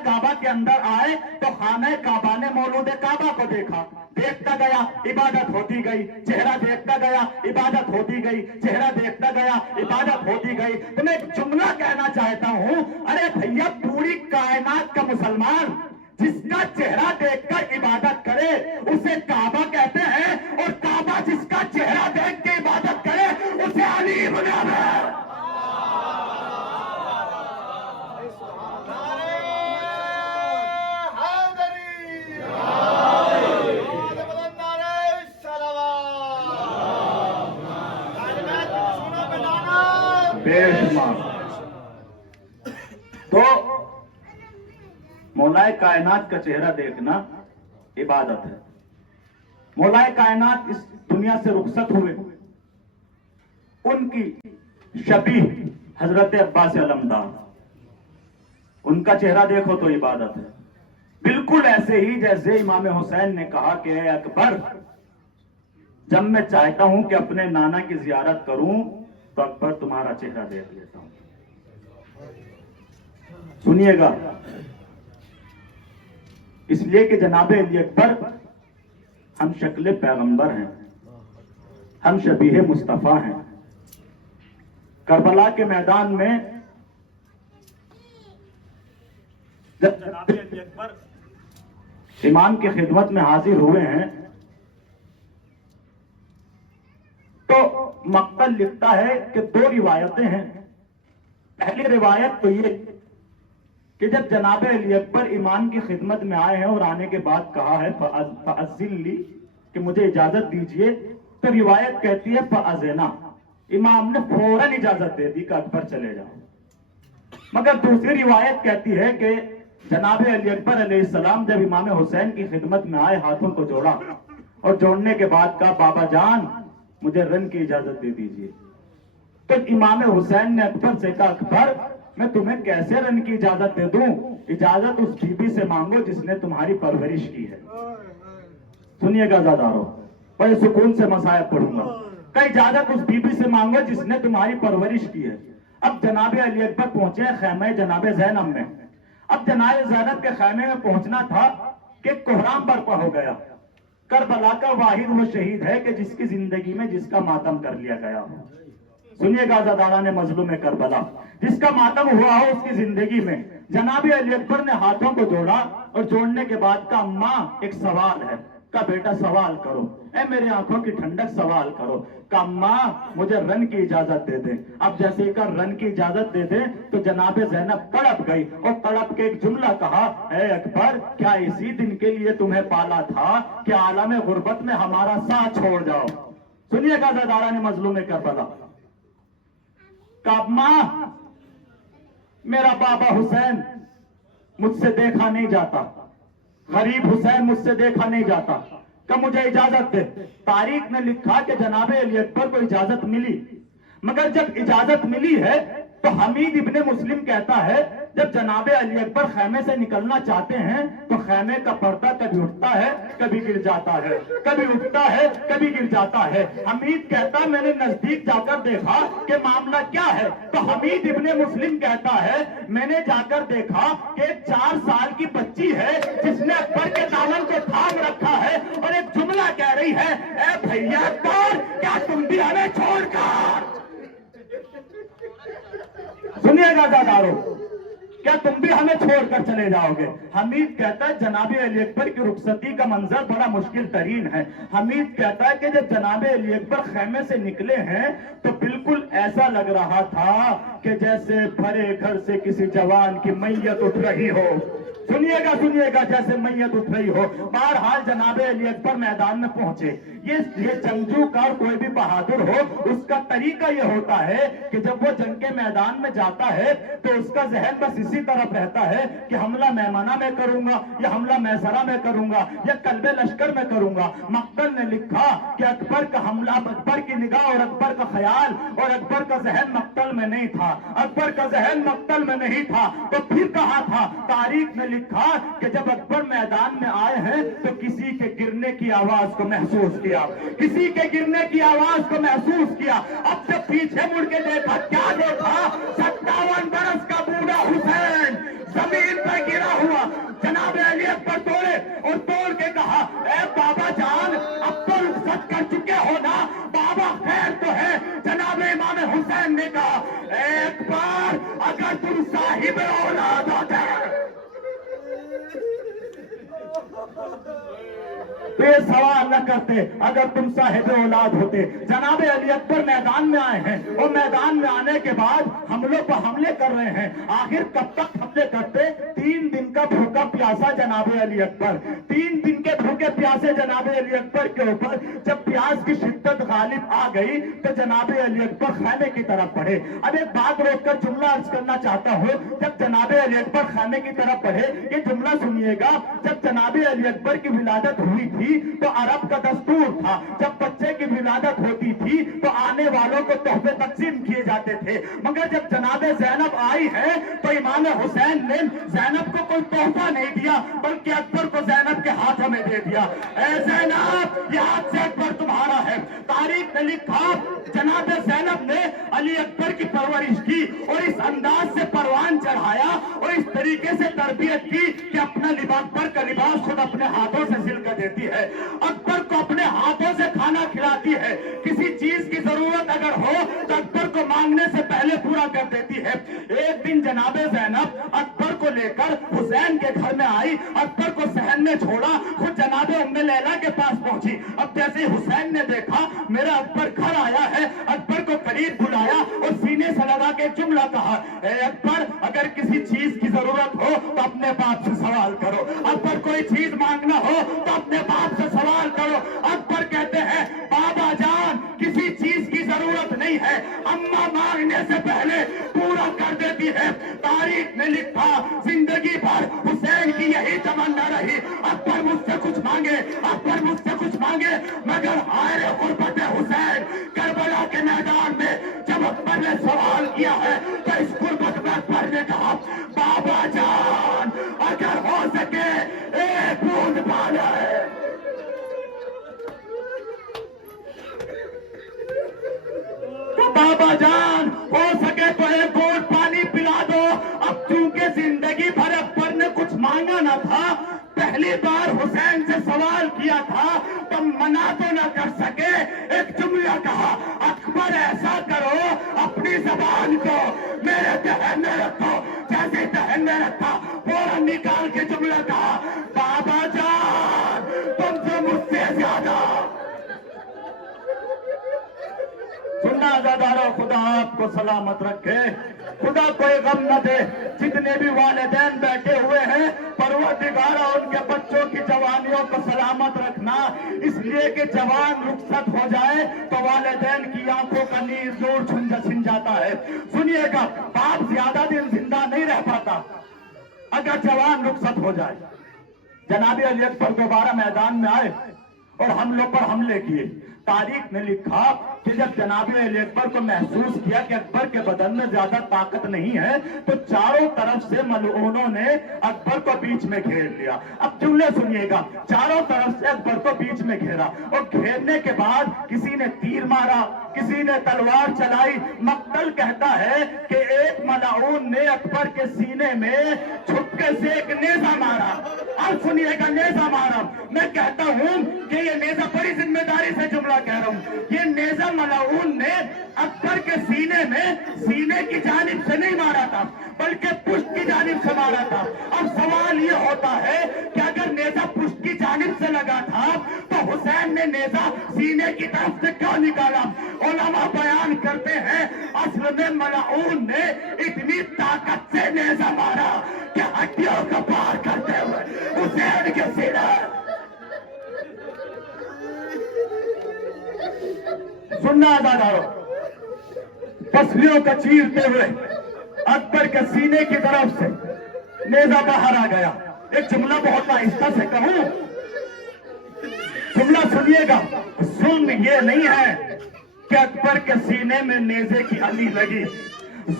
کعبہ کے اندر آئے تو خانہ کعبہ نے مولود کعبہ کو دیکھا. دیکھتا گیا عبادت ہوتی گئی، چہرہ دیکھتا گیا عبادت ہوتی گئی، چہرہ دیکھتا گیا عبادت ہوتی گئی. تو میں ایک جملہ کہنا چاہتا ہوں، ارے بھیا پوری کائنات کا مسلمان جس کا چہرہ دیکھ کر عبادت کرے اسے کعبہ کہتے ہیں، اور کعبہ جس کا چہرہ دیکھ کے عبادت کرے اسے علی بنانا ہے. تو مولائے کائنات کا چہرہ دیکھنا عبادت ہے. مولائے کائنات اس دنیا سے رخصت ہوئے، ان کی شبیہ حضرت عباس علمدار، ان کا چہرہ دیکھو تو عبادت ہے. بالکل ایسے ہی جیسے امام حسین نے کہا کہ اے اکبر، جب میں چاہتا ہوں کہ اپنے نانا کی زیارت کروں تو اکبر تمہارا چہرہ دیکھ لیتا ہوں. سنیے گا، اس لیے کہ جناب علی اکبر ہم شکل پیغمبر ہیں، ہم شبیہ مصطفیٰ ہیں. کربلا کے میدان میں جب جناب علی اکبر امام کی خدمت میں حاضر ہوئے ہیں تو مقتل لکھتا ہے کہ 2 روایتیں ہیں. پہلی روایت تو یہ کہ جب جناب علی اکبر امام کی خدمت میں آئے ہیں اور آنے کے بعد کہا ہے فَأَذِّن لِّی، کہ مجھے اجازت دیجئے، تو روایت کہتی ہے فَأَذِنَا، امام نے فوراً اجازت دے دی کہ اکبر چلے جاؤ. مگر دوسری روایت کہتی ہے کہ جناب علی اکبر علیہ السلام جب امام حسین کی خدمت میں آئے، ہاتھوں کو جوڑا اور جوڑنے کے بعد کہا بابا جان مجھے رن کی اجازت دے دیجیے۔ تو امام حسین نے اکبر سے کہا اکبر میں تمہیں کیسے رن کی اجازت دے دوں؟ اجازت اس بی بی سے مانگو جس نے تمہاری پرورش کی ہے۔ سنیے گا زادارو، بڑے سکون سے مصائب پڑھوں گا کہ اجازت اس بی بی سے مانگو جس نے تمہاری پرورش کی ہے۔ اب جناب علی اکبر پہنچے خیمہ جناب زینب میں۔ اب جناب زینب کے خیمے میں پہنچنا تھا کہ کوہرام برپا ہو گیا۔ کربلا کا واحد وہ شہید ہے کہ جس کی زندگی میں جس کا ماتم کر لیا گیا ہو۔ سنیے گا عزاداران مظلوم کربلا، جس کا ماتم ہوا ہو اس کی زندگی میں۔ جناب علی اکبر نے ہاتھوں کو جوڑا اور جوڑنے کے بعد کہا اماں ایک سوال ہے۔ کہا بیٹا سوال کرو، اے میرے آنکھوں کی ٹھنڈک سوال کرو۔ کہا اماں مجھے رن کی اجازت دے دے۔ اب جیسے ہی کہا رن کی اجازت دے دے تو جناب زینب تڑپ گئی اور تڑپ کے ایک جملہ کہا اے اکبر کیا اسی دن کے لیے تمہیں پالا تھا کہ عالم غربت میں ہمارا ساتھ چھوڑ جاؤ؟ سنیے گا عزاداران مظلوم کربلا، کہا اماں میرا بابا حسین مجھ سے دیکھا نہیں جاتا، غریب حسین مجھ سے دیکھا نہیں جاتا، کہ مجھے اجازت دے۔ تاریخ نے لکھا کہ جناب علی اکبر کو اجازت ملی، مگر جب اجازت ملی ہے تو حمید ابن مسلم کہتا ہے جب جناب علی اکبر خیمے سے نکلنا چاہتے ہیں تو خیمے کا پردہ کبھی اٹھتا ہے کبھی گر جاتا ہے، کبھی اٹھتا ہے کبھی گر جاتا ہے۔ حمید کہتا میں نے نزدیک جا کر دیکھا کہ معاملہ کیا ہے، تو حمید ابن مسلم کہتا ہے میں نے جا کر دیکھا کہ 4 سال کی بچی ہے جس نے اکبر کے دامن کو تھام رکھا ہے اور ایک جملہ کہہ رہی ہے اے بھیا اکبر کیا تم بھی ہمیں چھوڑ کر، سنیے گا دادارو، کیا تم بھی ہمیں چھوڑ کر چلے جاؤ گے؟ حمید کہتا ہے جناب علی اکبر کی رخصتی کا منظر بڑا مشکل ترین ہے۔ حمید کہتا ہے کہ جب جناب علی اکبر خیمے سے نکلے ہیں تو بالکل ایسا لگ رہا تھا کہ جیسے بھرے گھر سے کسی جوان کی میت اٹھ رہی ہو۔ سنیے گا جیسے میت اٹھ رہی ہو۔ بہرحال جناب علی اکبر میدان میں پہنچے۔ یہ جنگجو کا کوئی بھی بہادر ہو اس کا طریقہ یہ ہوتا ہے کہ جب وہ جنگ کے میدان میں جاتا ہے تو اس کا ذہن بس اسی طرف رہتا ہے کہ حملہ میمنہ میں کروں گا یا حملہ میسرہ میں کروں گا یا قلب لشکر میں کروں گا۔ مقتل نے لکھا کہ اکبر کا حملہ، اکبر کی نگاہ اور اکبر کا خیال اور اکبر کا ذہن مقتل میں نہیں تھا، اکبر کا ذہن مقتل میں نہیں تھا۔ تو پھر کہا تھا، تاریخ نے لکھا کہ جب اکبر میدان میں آئے ہیں تو کسی کے گرنے کی آواز کو محسوس کیا، کسی کے گرنے کی آواز کو محسوس کیا۔ اب جب پیچھے مڑ کے دیکھا کیا دیکھا؟ 57 برس کا بوڑھا حسین زمین پر گرا ہوا۔ جناب علی اکبر توڑے اور توڑ کے کہا اے بابا جان اب تو رخصت کر چکے ہو نا، بابا خیر تو ہے؟ جناب امام حسین نے کہا اے اکبر اگر تم صاحب اولاد ہوتے تو یہ سوال نہ کرتے، اگر تم صاحب اولاد ہوتے۔ جناب علی اکبر میدان میں آئے ہیں اور میدان میں آنے کے بعد حملوں پر حملے کر رہے ہیں۔ آخر کب تک حملے کرتے؟ 3 دن کا بھوکا پیاسا جناب علی اکبر، 3 دن کے بھوکے پیاسے جناب علی اکبر کے اوپر جب پیاس کی شدت غالب آ گئی تو جناب علی اکبر خیمے کی طرف بڑھے۔ اب ایک بات روک کر جملہ عرض کرنا چاہتا ہوں، جب جناب علی اکبر خیمے کی طرف بڑھے یہ جملہ سنیے گا، جب جناب علی اکبر کی ولادت ہوئی تھی تو عرب کا دستور تھا جب بچے کی ولادت ہوتی تھی تو آنے والوں کو تحفے تقسیم کیے جاتے تھے، مگر جب جناب زینب آئی ہے تو امام حسین نے زینب کو کوئی تحفہ نہیں دیا بلکہ اکبر کو زینب کے ہاتھوں میں دے دیا۔ اے زینب یہ ہاتھ سے اکبر تمہارا ہے۔ تاریخ نے لکھا جناب زینب نے علی اکبر کی پرورش کی اور اس انداز سے پروان چڑھایا اور اس طریقے سے تربیت کی کہ اپنا اکبر کا لباس خود اپنے ہاتھوں سے سل کر دیتی ہے، اکبر کو اپنے ہاتھوں سے کھانا کھلاتی ہے، کسی چیز کی ضرورت اگر ہو تو اکبر کو مانگنے سے پہلے پورا کر دیتی ہے۔ ایک دن جناب زینب اکبر کو لے کر حسین کے گھر میں آئی، اکبر کو صحن میں چھوڑا، خود جناب ام لیلا کے پاس پہنچی۔ اب جیسے حسین نے دیکھا میرا اکبر گھر آیا ہے، اکبر کو قریب بلایا اور سینے سے لگا کے جملہ کہا اے اکبر اگر کسی چیز کی ضرورت ہو تو اپنے باپ سے سوال کرو، اکبر کوئی چیز مانگنا ہو تو اپنے باپ سے سوال کرو۔ اکبر کہتے ہیں بابا جان کسی چیز کی ضرورت نہیں ہے، اماں مانگنے سے پہلے پورا کر دیتی ہے۔ تاریخ نے لکھا زندگی بھر حسین کی یہی تمنا رہی اکبر مجھ سے کچھ مانگے، اکبر مجھ سے کچھ مانگے، مگر ہائے غربت حسین کربلا کے میدان میں جب اکبر نے سوال کیا ہے تو اس غربت میں اکبر نے کہا بابا جان اگر ہو سکے ایک بوند پانا ہے تو بابا جان ہو سکے تو ایک بوند پانی پلا دو. اب چونکہ زندگی بھر اکبر نے کچھ مانگا نہ تھا, پہلی بار حسین سے سوال کیا تھا تو منع تو نہ کر سکے. ایک جملہ کہا اکبر ایسا کرو اپنی زبان کو میرے دہن میں رکھو, جیسے دہن میں رکھا فوراً نکال کے جملہ کہا بابا جان تم سے مجھ سے زیادہ. سننا عزادارو, خدا آپ کو سلامت رکھے, خدا کوئی غم نہ دے. جتنے بھی والدین بیٹھے ہوئے ہیں پروردگارا ان کے بچوں کی جوانیوں کو سلامت رکھنا, اس لیے کہ جوان رخصت ہو جائے تو والدین کی آنکھوں کا نور چھن جاتا ہے. سنیے گا, باپ زیادہ دن زندہ نہیں رہ پاتا اگر جوان رخصت ہو جائے. جناب علی اکبر دوبارہ میدان میں آئے اور حملوں پر حملے کیے. تاریخ نے لکھا کہ جب جناب علی اکبر کو محسوس کیا کہ اکبر کے بدن میں زیادہ طاقت نہیں ہے تو چاروں طرف سے ملعونوں نے اکبر کو بیچ میں گھیر لیا. اب جملے سنیے گا, چاروں طرف سے اکبر کو بیچ میں گھیرا اور گھیرنے کے بعد کسی نے تیر مارا, کسی نے تلوار چلائی. مقتل کہتا ہے کہ ایک ملعون نے اکبر کے سینے میں چھپکے سے ایک نیزہ مارا. اب سنیے گا, نیزہ مارا. میں کہتا ہوں کہ یہ نیزہ, بڑی ذمہ داری سے جملہ کہہ رہا ہوں, یہ نیزہ ملعون نے اکبر کے سینے میں سینے کی جانب سے نہیں مارا تھا بلکہ پشت کی جانب سے مارا تھا. اب سوال یہ ہوتا ہے کہ اگر نیزہ پشت کی جانب سے لگا تھا تو حسین نے نیزہ سینے کی طرف سے کیوں نکالا؟ علماء بیان کرتے ہیں اصل میں ملعون نے اتنی طاقت سے نیزہ مارا کہ ہڈیوں کو پار کرتے ہوئے حسین کے سینے. سننا عزادارو, پسلیوں کا چیرتے ہوئے اکبر کے سینے کی طرف سے نیزہ باہر آ گیا. ایک جملہ بہت آہستہ سے کہوں, جملہ سنیے گا. ظلم یہ نہیں ہے کہ اکبر کے سینے میں نیزے کی علی لگی,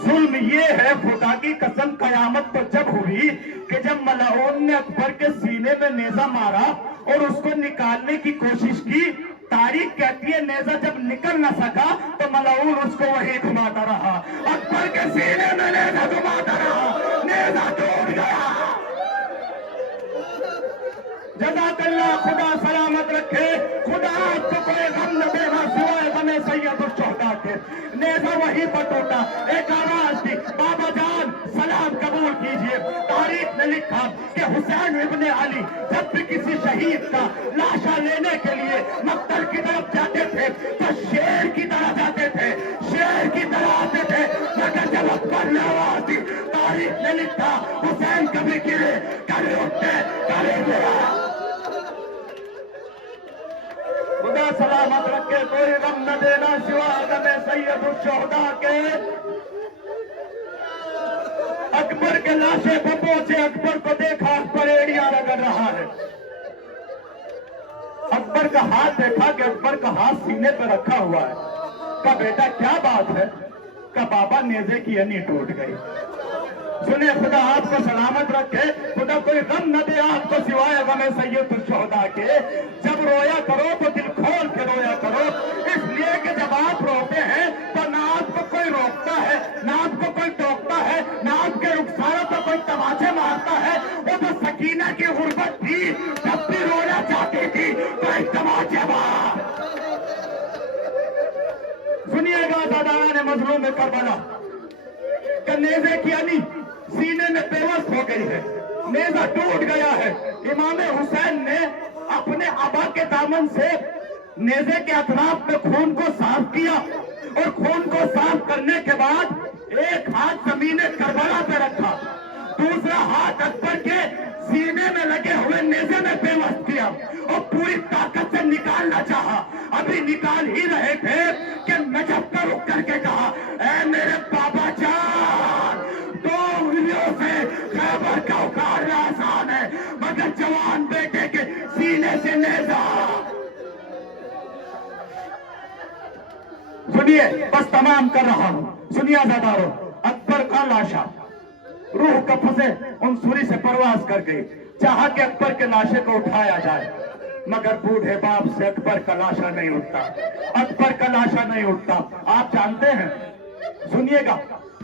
ظلم یہ ہے خدا کی قسم قیامت تو جب ہوئی کہ جب ملعون نے اکبر کے سینے میں نیزہ مارا اور اس کو نکالنے کی کوشش کی. تاریخ کہتی ہے نیزہ جب نکل نہ سکا تو ملعون اس کو وہی گھماتا رہا, اکبر کے سینے میں نیزہ گھماتا رہا, نیزہ ٹوٹ گیا. جزاک اللہ, خدا سلامت رکھے, خدا آپ کو کوئی غم نہ دے گا سوائے غم سید الشہداء کے. نیزہ وہی پر ٹوٹا. ایک آواز دی بابا جان سلام قبول کیجئے. تاریخ نے لکھا کہ حسین ابن علی جب بھی کسی شہید کا لاشا لینے کے لیے مقتل کی طرف جاتے تھے تو شیر کی طرح جاتے تھے, شیر کی طرح آتے تھے. مگر جب اکبر نے آواز دی, تاریخ نے لکھا حسین کبھی گرے کبھی اٹھتے کبھی گرا. خدا سلامت رکھے, کوئی غم نہ دینا سوائے غم سید الشہداء کے. اکبر کے لاشے پر پہنچے, اکبر کو دیکھا اکبر ایڑیاں رگڑ رہا ہے. اکبر کا ہاتھ دیکھا کہ اکبر کا ہاتھ سینے پہ رکھا ہوا ہے. کہا بیٹا کیا بات ہے؟ کہا بابا نیزے کی انی ٹوٹ گئی. سنیں, خدا آپ کو سلامت رکھے, خدا کوئی غم نہ دے آپ کو سوائے غم سید الشہداء کے. جب رویا کرو تو دل کھول کے رویا کرو, اس لیے کہ جب آپ روتے ہیں تو نہ آپ کو کوئی روکتا ہے, نہ آپ کو کوئی ٹوکتا ہے, نہ آپ کے رخساروں پر کوئی تماچے مارتا ہے. وہ تو سکینہ کی غربت تھی, جب بھی رونا چاہتی تھی کوئی تماچے مار. سنیے گا دادان مظلوم کربلا کہ نیزے کی علی سینے میں پیوست ہو گئی ہے, نیزہ ٹوٹ گیا ہے. امام حسین نے اپنے ابا کے دامن سے نیزے کے اطراف میں خون کو صاف کیا اور خون کو صاف کرنے کے بعد ایک ہاتھ زمین کربلا پہ رکھا, دوسرا ہاتھ اکبر کے سینے میں لگے ہوئے نیزے میں پیوست کیا اور پوری طاقت سے نکالنا چاہا. ابھی نکال ہی رہے تھے کہ نجف کا رخ کر کے کہا اے میرے بابا جان, 2 انگلیوں سے خیبر کا اکھاڑنا آسان ہے مگر جوان بیٹے کے سینے سے نیزہ. سنیے بس تمام کر رہا ہوں. سنیے عزادارو، اکبر کا لاشا روح کف سے انصوری سے پرواز کر گئی. چاہا کہ اکبر کے لاشے کو اٹھایا جائے، مگر بوڑھے باپ سے اکبر کا لاشا نہیں اٹھتا. اکبر کا لاشا نہیں اٹھتا. آپ جانتے ہیں، سنیے گا،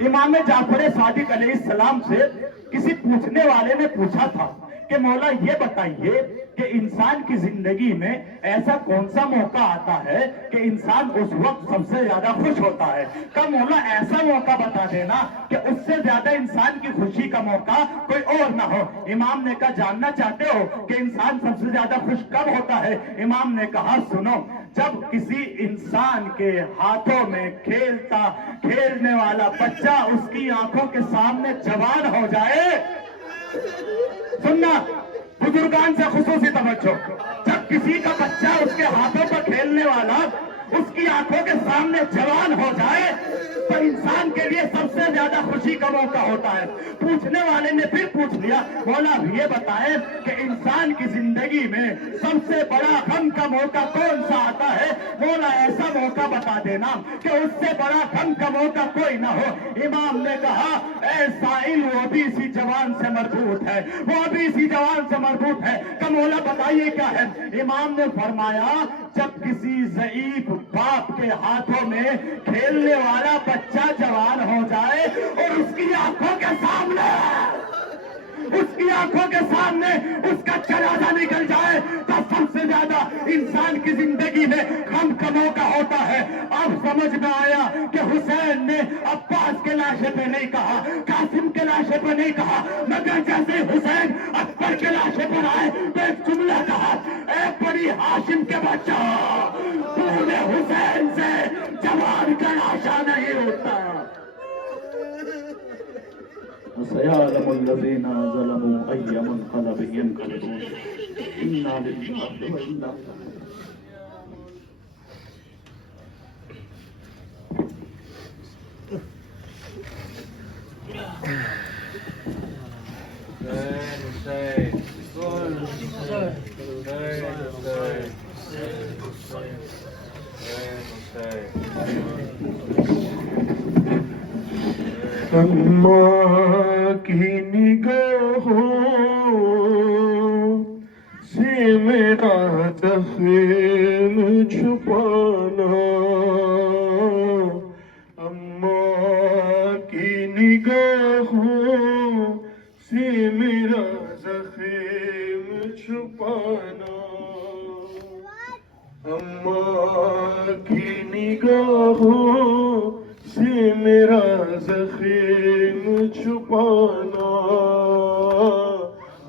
امام جعفر صادق علیہ السلام سے کسی پوچھنے والے نے پوچھا تھا کہ مولا یہ بتائیے کہ انسان کی زندگی میں ایسا کون سا موقع آتا ہے کہ انسان اس وقت سب سے زیادہ خوش ہوتا ہے؟ کہ مولا ایسا موقع بتا دینا کہ اس سے زیادہ انسان کی خوشی کا موقع کوئی اور نہ ہو. امام نے کہا جاننا چاہتے ہو کہ انسان سب سے زیادہ خوش کب ہوتا ہے؟ امام نے کہا سنو، جب کسی انسان کے ہاتھوں میں کھیلنے والا بچہ اس کی آنکھوں کے سامنے جوان ہو جائے. سننا بزرگان سے خصوصی توجہ، جب کسی کا بچہ اس کے ہاتھوں پر کھیلنے والا اس کی آنکھوں کے سامنے جوان ہو جائے تو انسان کے لیے سب سے زیادہ خوشی کا موقع ہوتا ہے. پوچھنے والے نے پھر پوچھ لیا مولا یہ بتائے کہ انسان کی زندگی میں سب سے بڑا غم کا موقع کون سا آتا ہے؟ مولا ایسا موقع بتا دینا کہ اس سے بڑا غم کا موقع کوئی نہ ہو. امام نے کہا اے سائل، وہ بھی اسی جوان سے مربوط ہے، وہ بھی اسی جوان سے مربوط ہے. کہ مولا بتائیے کیا ہے؟ امام نے فرمایا جب کسی ضعیف باپ کے ہاتھوں میں کھیلنے والا بچہ جوان ہو جائے اور اس کی آنکھوں کے سامنے اس کا جنازہ نکل جائے تو سب سے زیادہ انسان کی زندگی میں غم کا موقع ہوتا ہے. اب سمجھ میں آیا کہ حسین نے عباس کے لاشے پہ نہیں کہا، قاسم کے لاشے پہ نہیں کہا، مگر جیسے حسین اکبر کے لاشے پر آئے تو ایک جملہ کہا، اے بڑی ہاشم کے بچہ، پورے حسین سے جوان کا لاشا نہیں ہوتا. سيعلم الذين ظلموا أي منقلب ينقلبون إنا لله وإنا اماں کی نگاہوں سے میرا زخم چھپانا، اماں کی نگاہوں سے میرا زخم چھپانا، اماں کی نگاہوں سے میرا زخم چھپانا،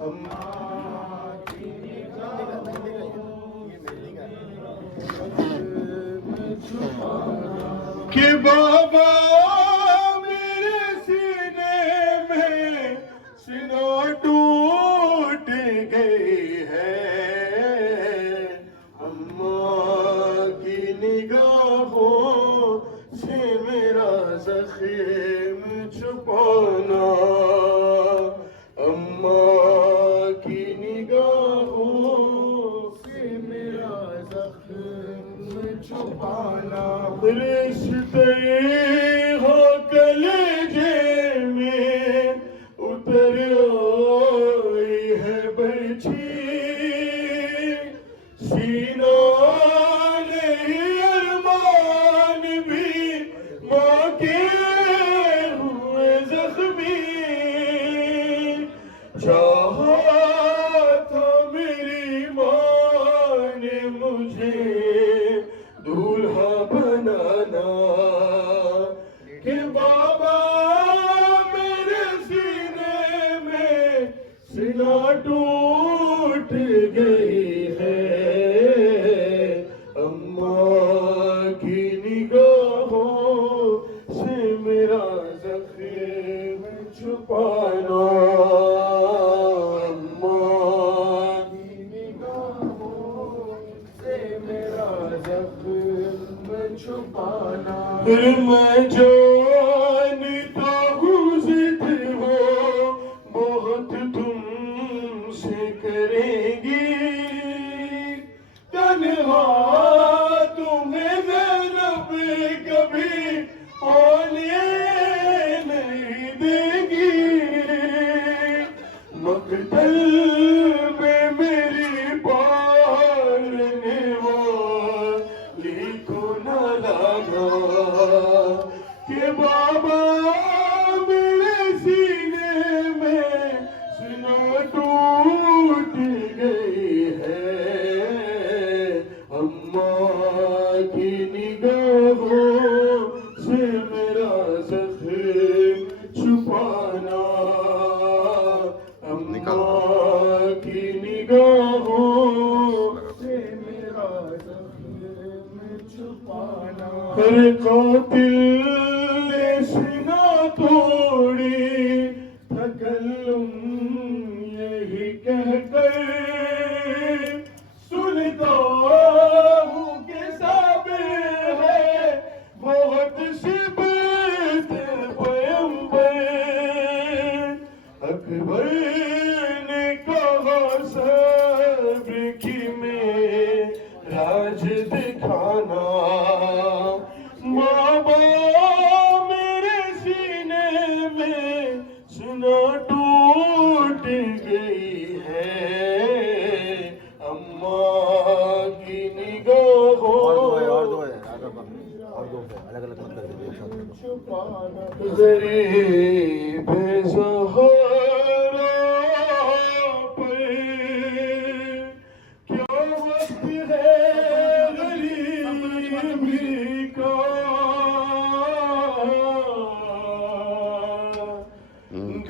اماں کی نگاہوں کہ بابا میرے سینے میں سینہ ٹوٹ گئی ہے، اماں کی نگاہوں سے میرا زخم چھپانا، اماں کی نگاہوں سے میرا زخم چھپانا، رشتے ہو کلیجے میں اتر آئی ہے برچھی، سینہ نہیں ارمان بھی ماں کے ہوئے زخمی، چاہا تھا میری ماں نے مجھے دولہا بنانا، کہ بابا میرے سینے میں سینہ ٹوٹ گئی ہے، اماں کی نگاہوں سے میرا زخم چھپانا، اماں کی نگاہوں سے میرا زخم چھپانا، پھر میں جانتا ہوں ضد ہو بہت تم سے کریں گی، تنہا تمہیں زینب کبھی بابا میرے سینے میں سنا ٹوٹ گئی ہے اماں کی نگاہوں سے میرا زخم چھپانا اماں کی نگاہوں سے میرا زخم چھپانا ہر قاتل نے سنا توڑی تکلم یہی کہہ کر سنتا ہوں کہ صابر ہے بہت شبت پیمبر اکبر نے کہا صبر کی میں راج دکھانا بابا میرے سینے میں سنا ٹوٹ گئی ہے اماں کی نگاہوں غریب زہرا پر کیا وقت ہے غریبی کا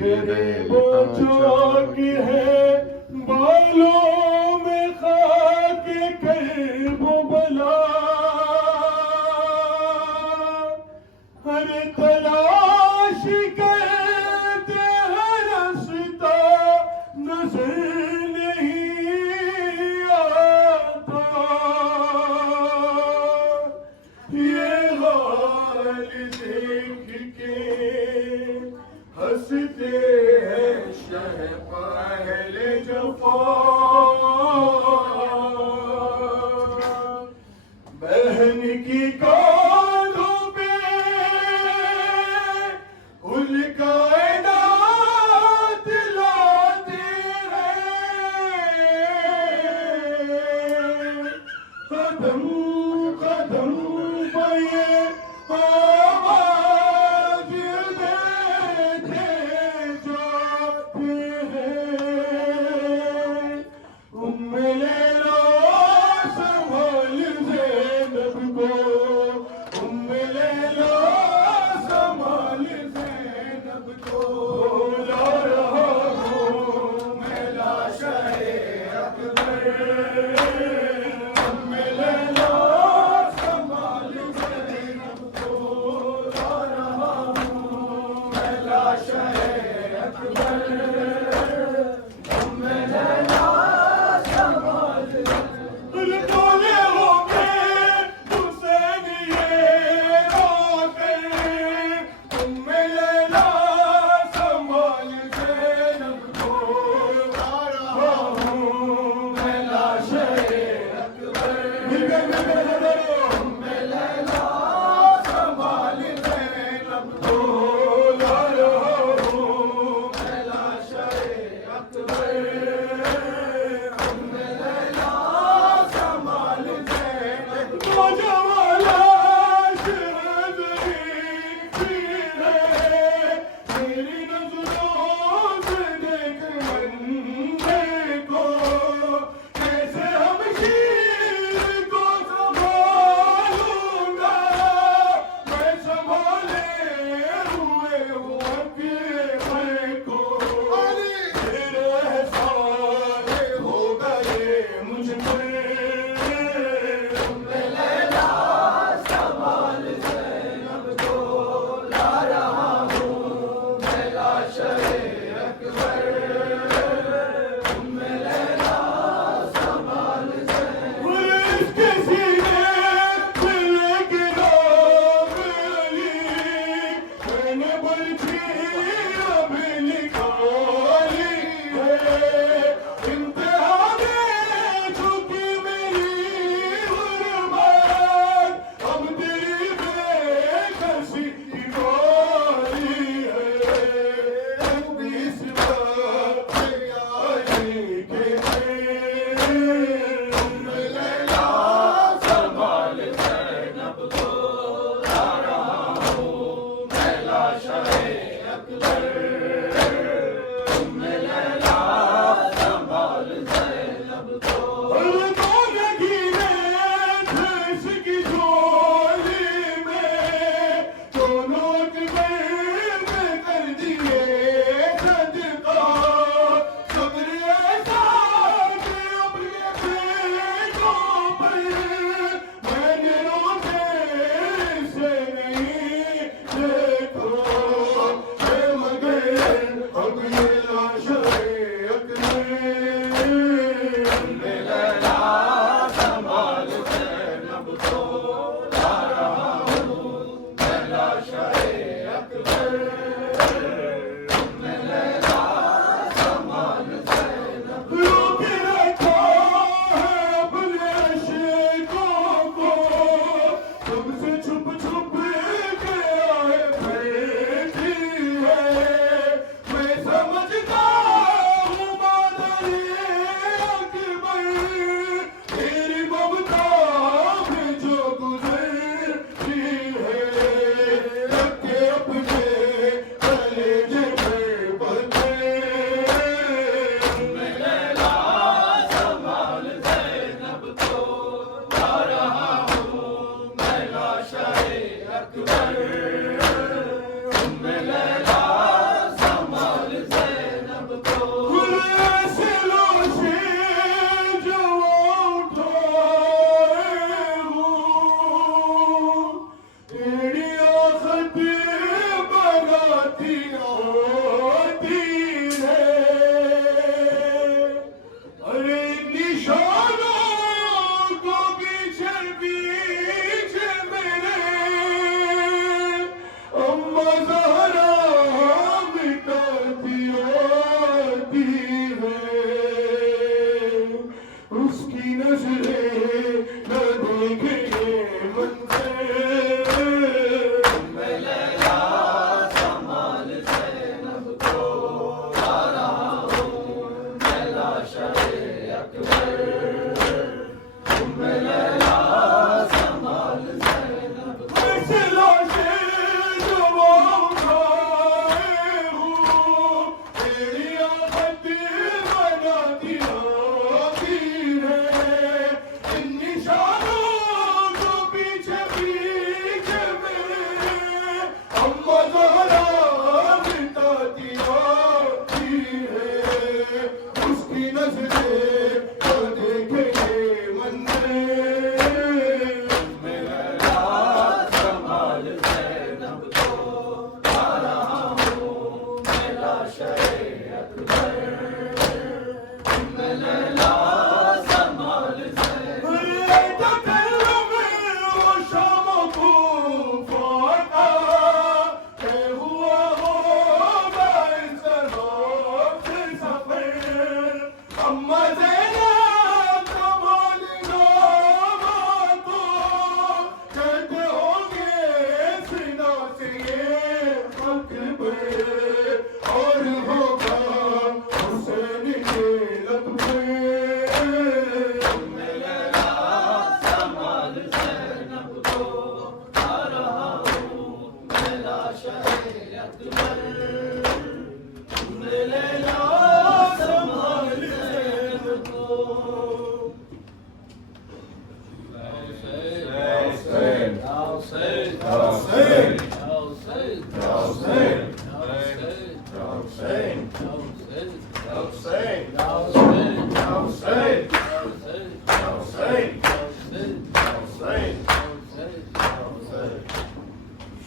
غریبوں چاک ہے بالوں میں خاک کرب و بلا ہر تلاش کرتے ہیں رستہ نظر نہیں آتا یہ حال دیکھ کے ہنستے ہیں شہ پہل جفا بہن کی کانوں پہ ان کائنات لاتے ہیں قدم قدم پہ یہ آواز دیتے جاتے ہیں ام لیلا سنبھال زینب کو ام لیلا سنبھال زینب کو لا رہا ہوں میں لاشہ اکبر ام لیلا سنبھال زینب کو لا رہا ہوں میں لاشہ اکبر ام لیلا سنبھال بولے ہو کے حسین یہ روتے ام لیلا سنبھال زینب کو لا رہا ہوں میں لاشہ اکبر ام لیلا سنبھال زینب کو لا رہا ہوں میں لاشہ اکبر ام لیلا سنبھال زینب کو جوالا شہدری ہے میری نظروں سے دیکھ بندے کو کیسے ہم شیر کو سنبھالوں گا میں سنبھالے ہوئے ہوں اکبر کو تیرے احسان ہو گئے مجھ پر ام لیلا سنبھال زینب کو لا رہا ہوں میں لاشہ اکبر ام لیلا سنبھال زینب اس کے سینے دل کے نام علی میں نے برچھی اب نکالی ہے انتہا میں جھکی میری غربت اب تیری بے کسی کی بات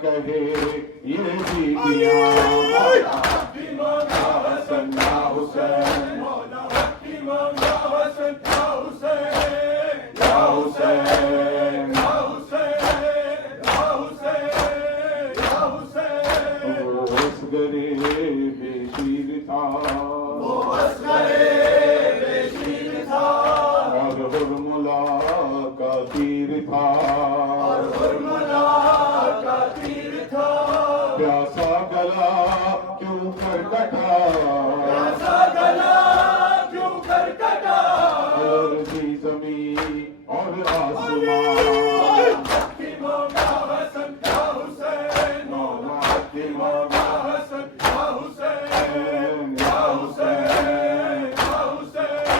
کہے یہ بیویاں مولا حق امام یا حسن یا حسین مولا حق امام یا حسن یا حسین یا حسین یا حسین یا حسین یا حسین وہ اصغرِ بے شیر تھا وہ اصغرِ بے شیر تھا اور حرملا کا تیر تھا اور حرملا کا تیر تھا پیاسا گلا کیوں کر کٹا پیاسا گلا کیوں کر کٹا اور بھی زمین اور آسمان امام یا حسن یا حسین مولا امام یا حسن یا حسین یا حسین یا حسین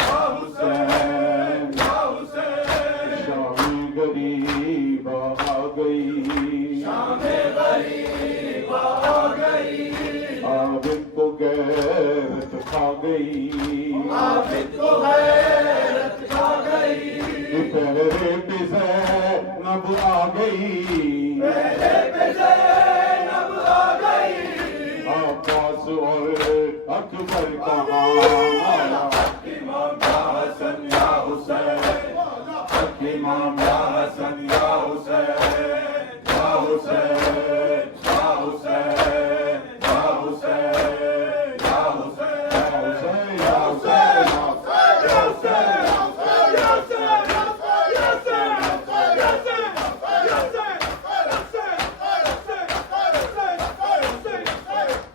یا حسین یا حسین شامی غریب آ گئی شام غریب آ گئی عابد کو غیرت کھا گئی عابد کو غیرت کھا گئی پہلے پہ زینب آ گئی پہلے پہ زینب آ گئی عباس اور اکبر کہاں مولا حق امام یا حسن یا حسین حق امام یا حسن یا حسین یا حسین یا حسین یا حسین یا حسین یا حسین یا حسین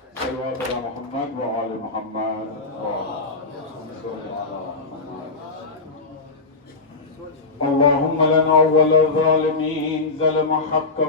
محمد وآل محمد اللهم لنا أول الظالمين ظلم حق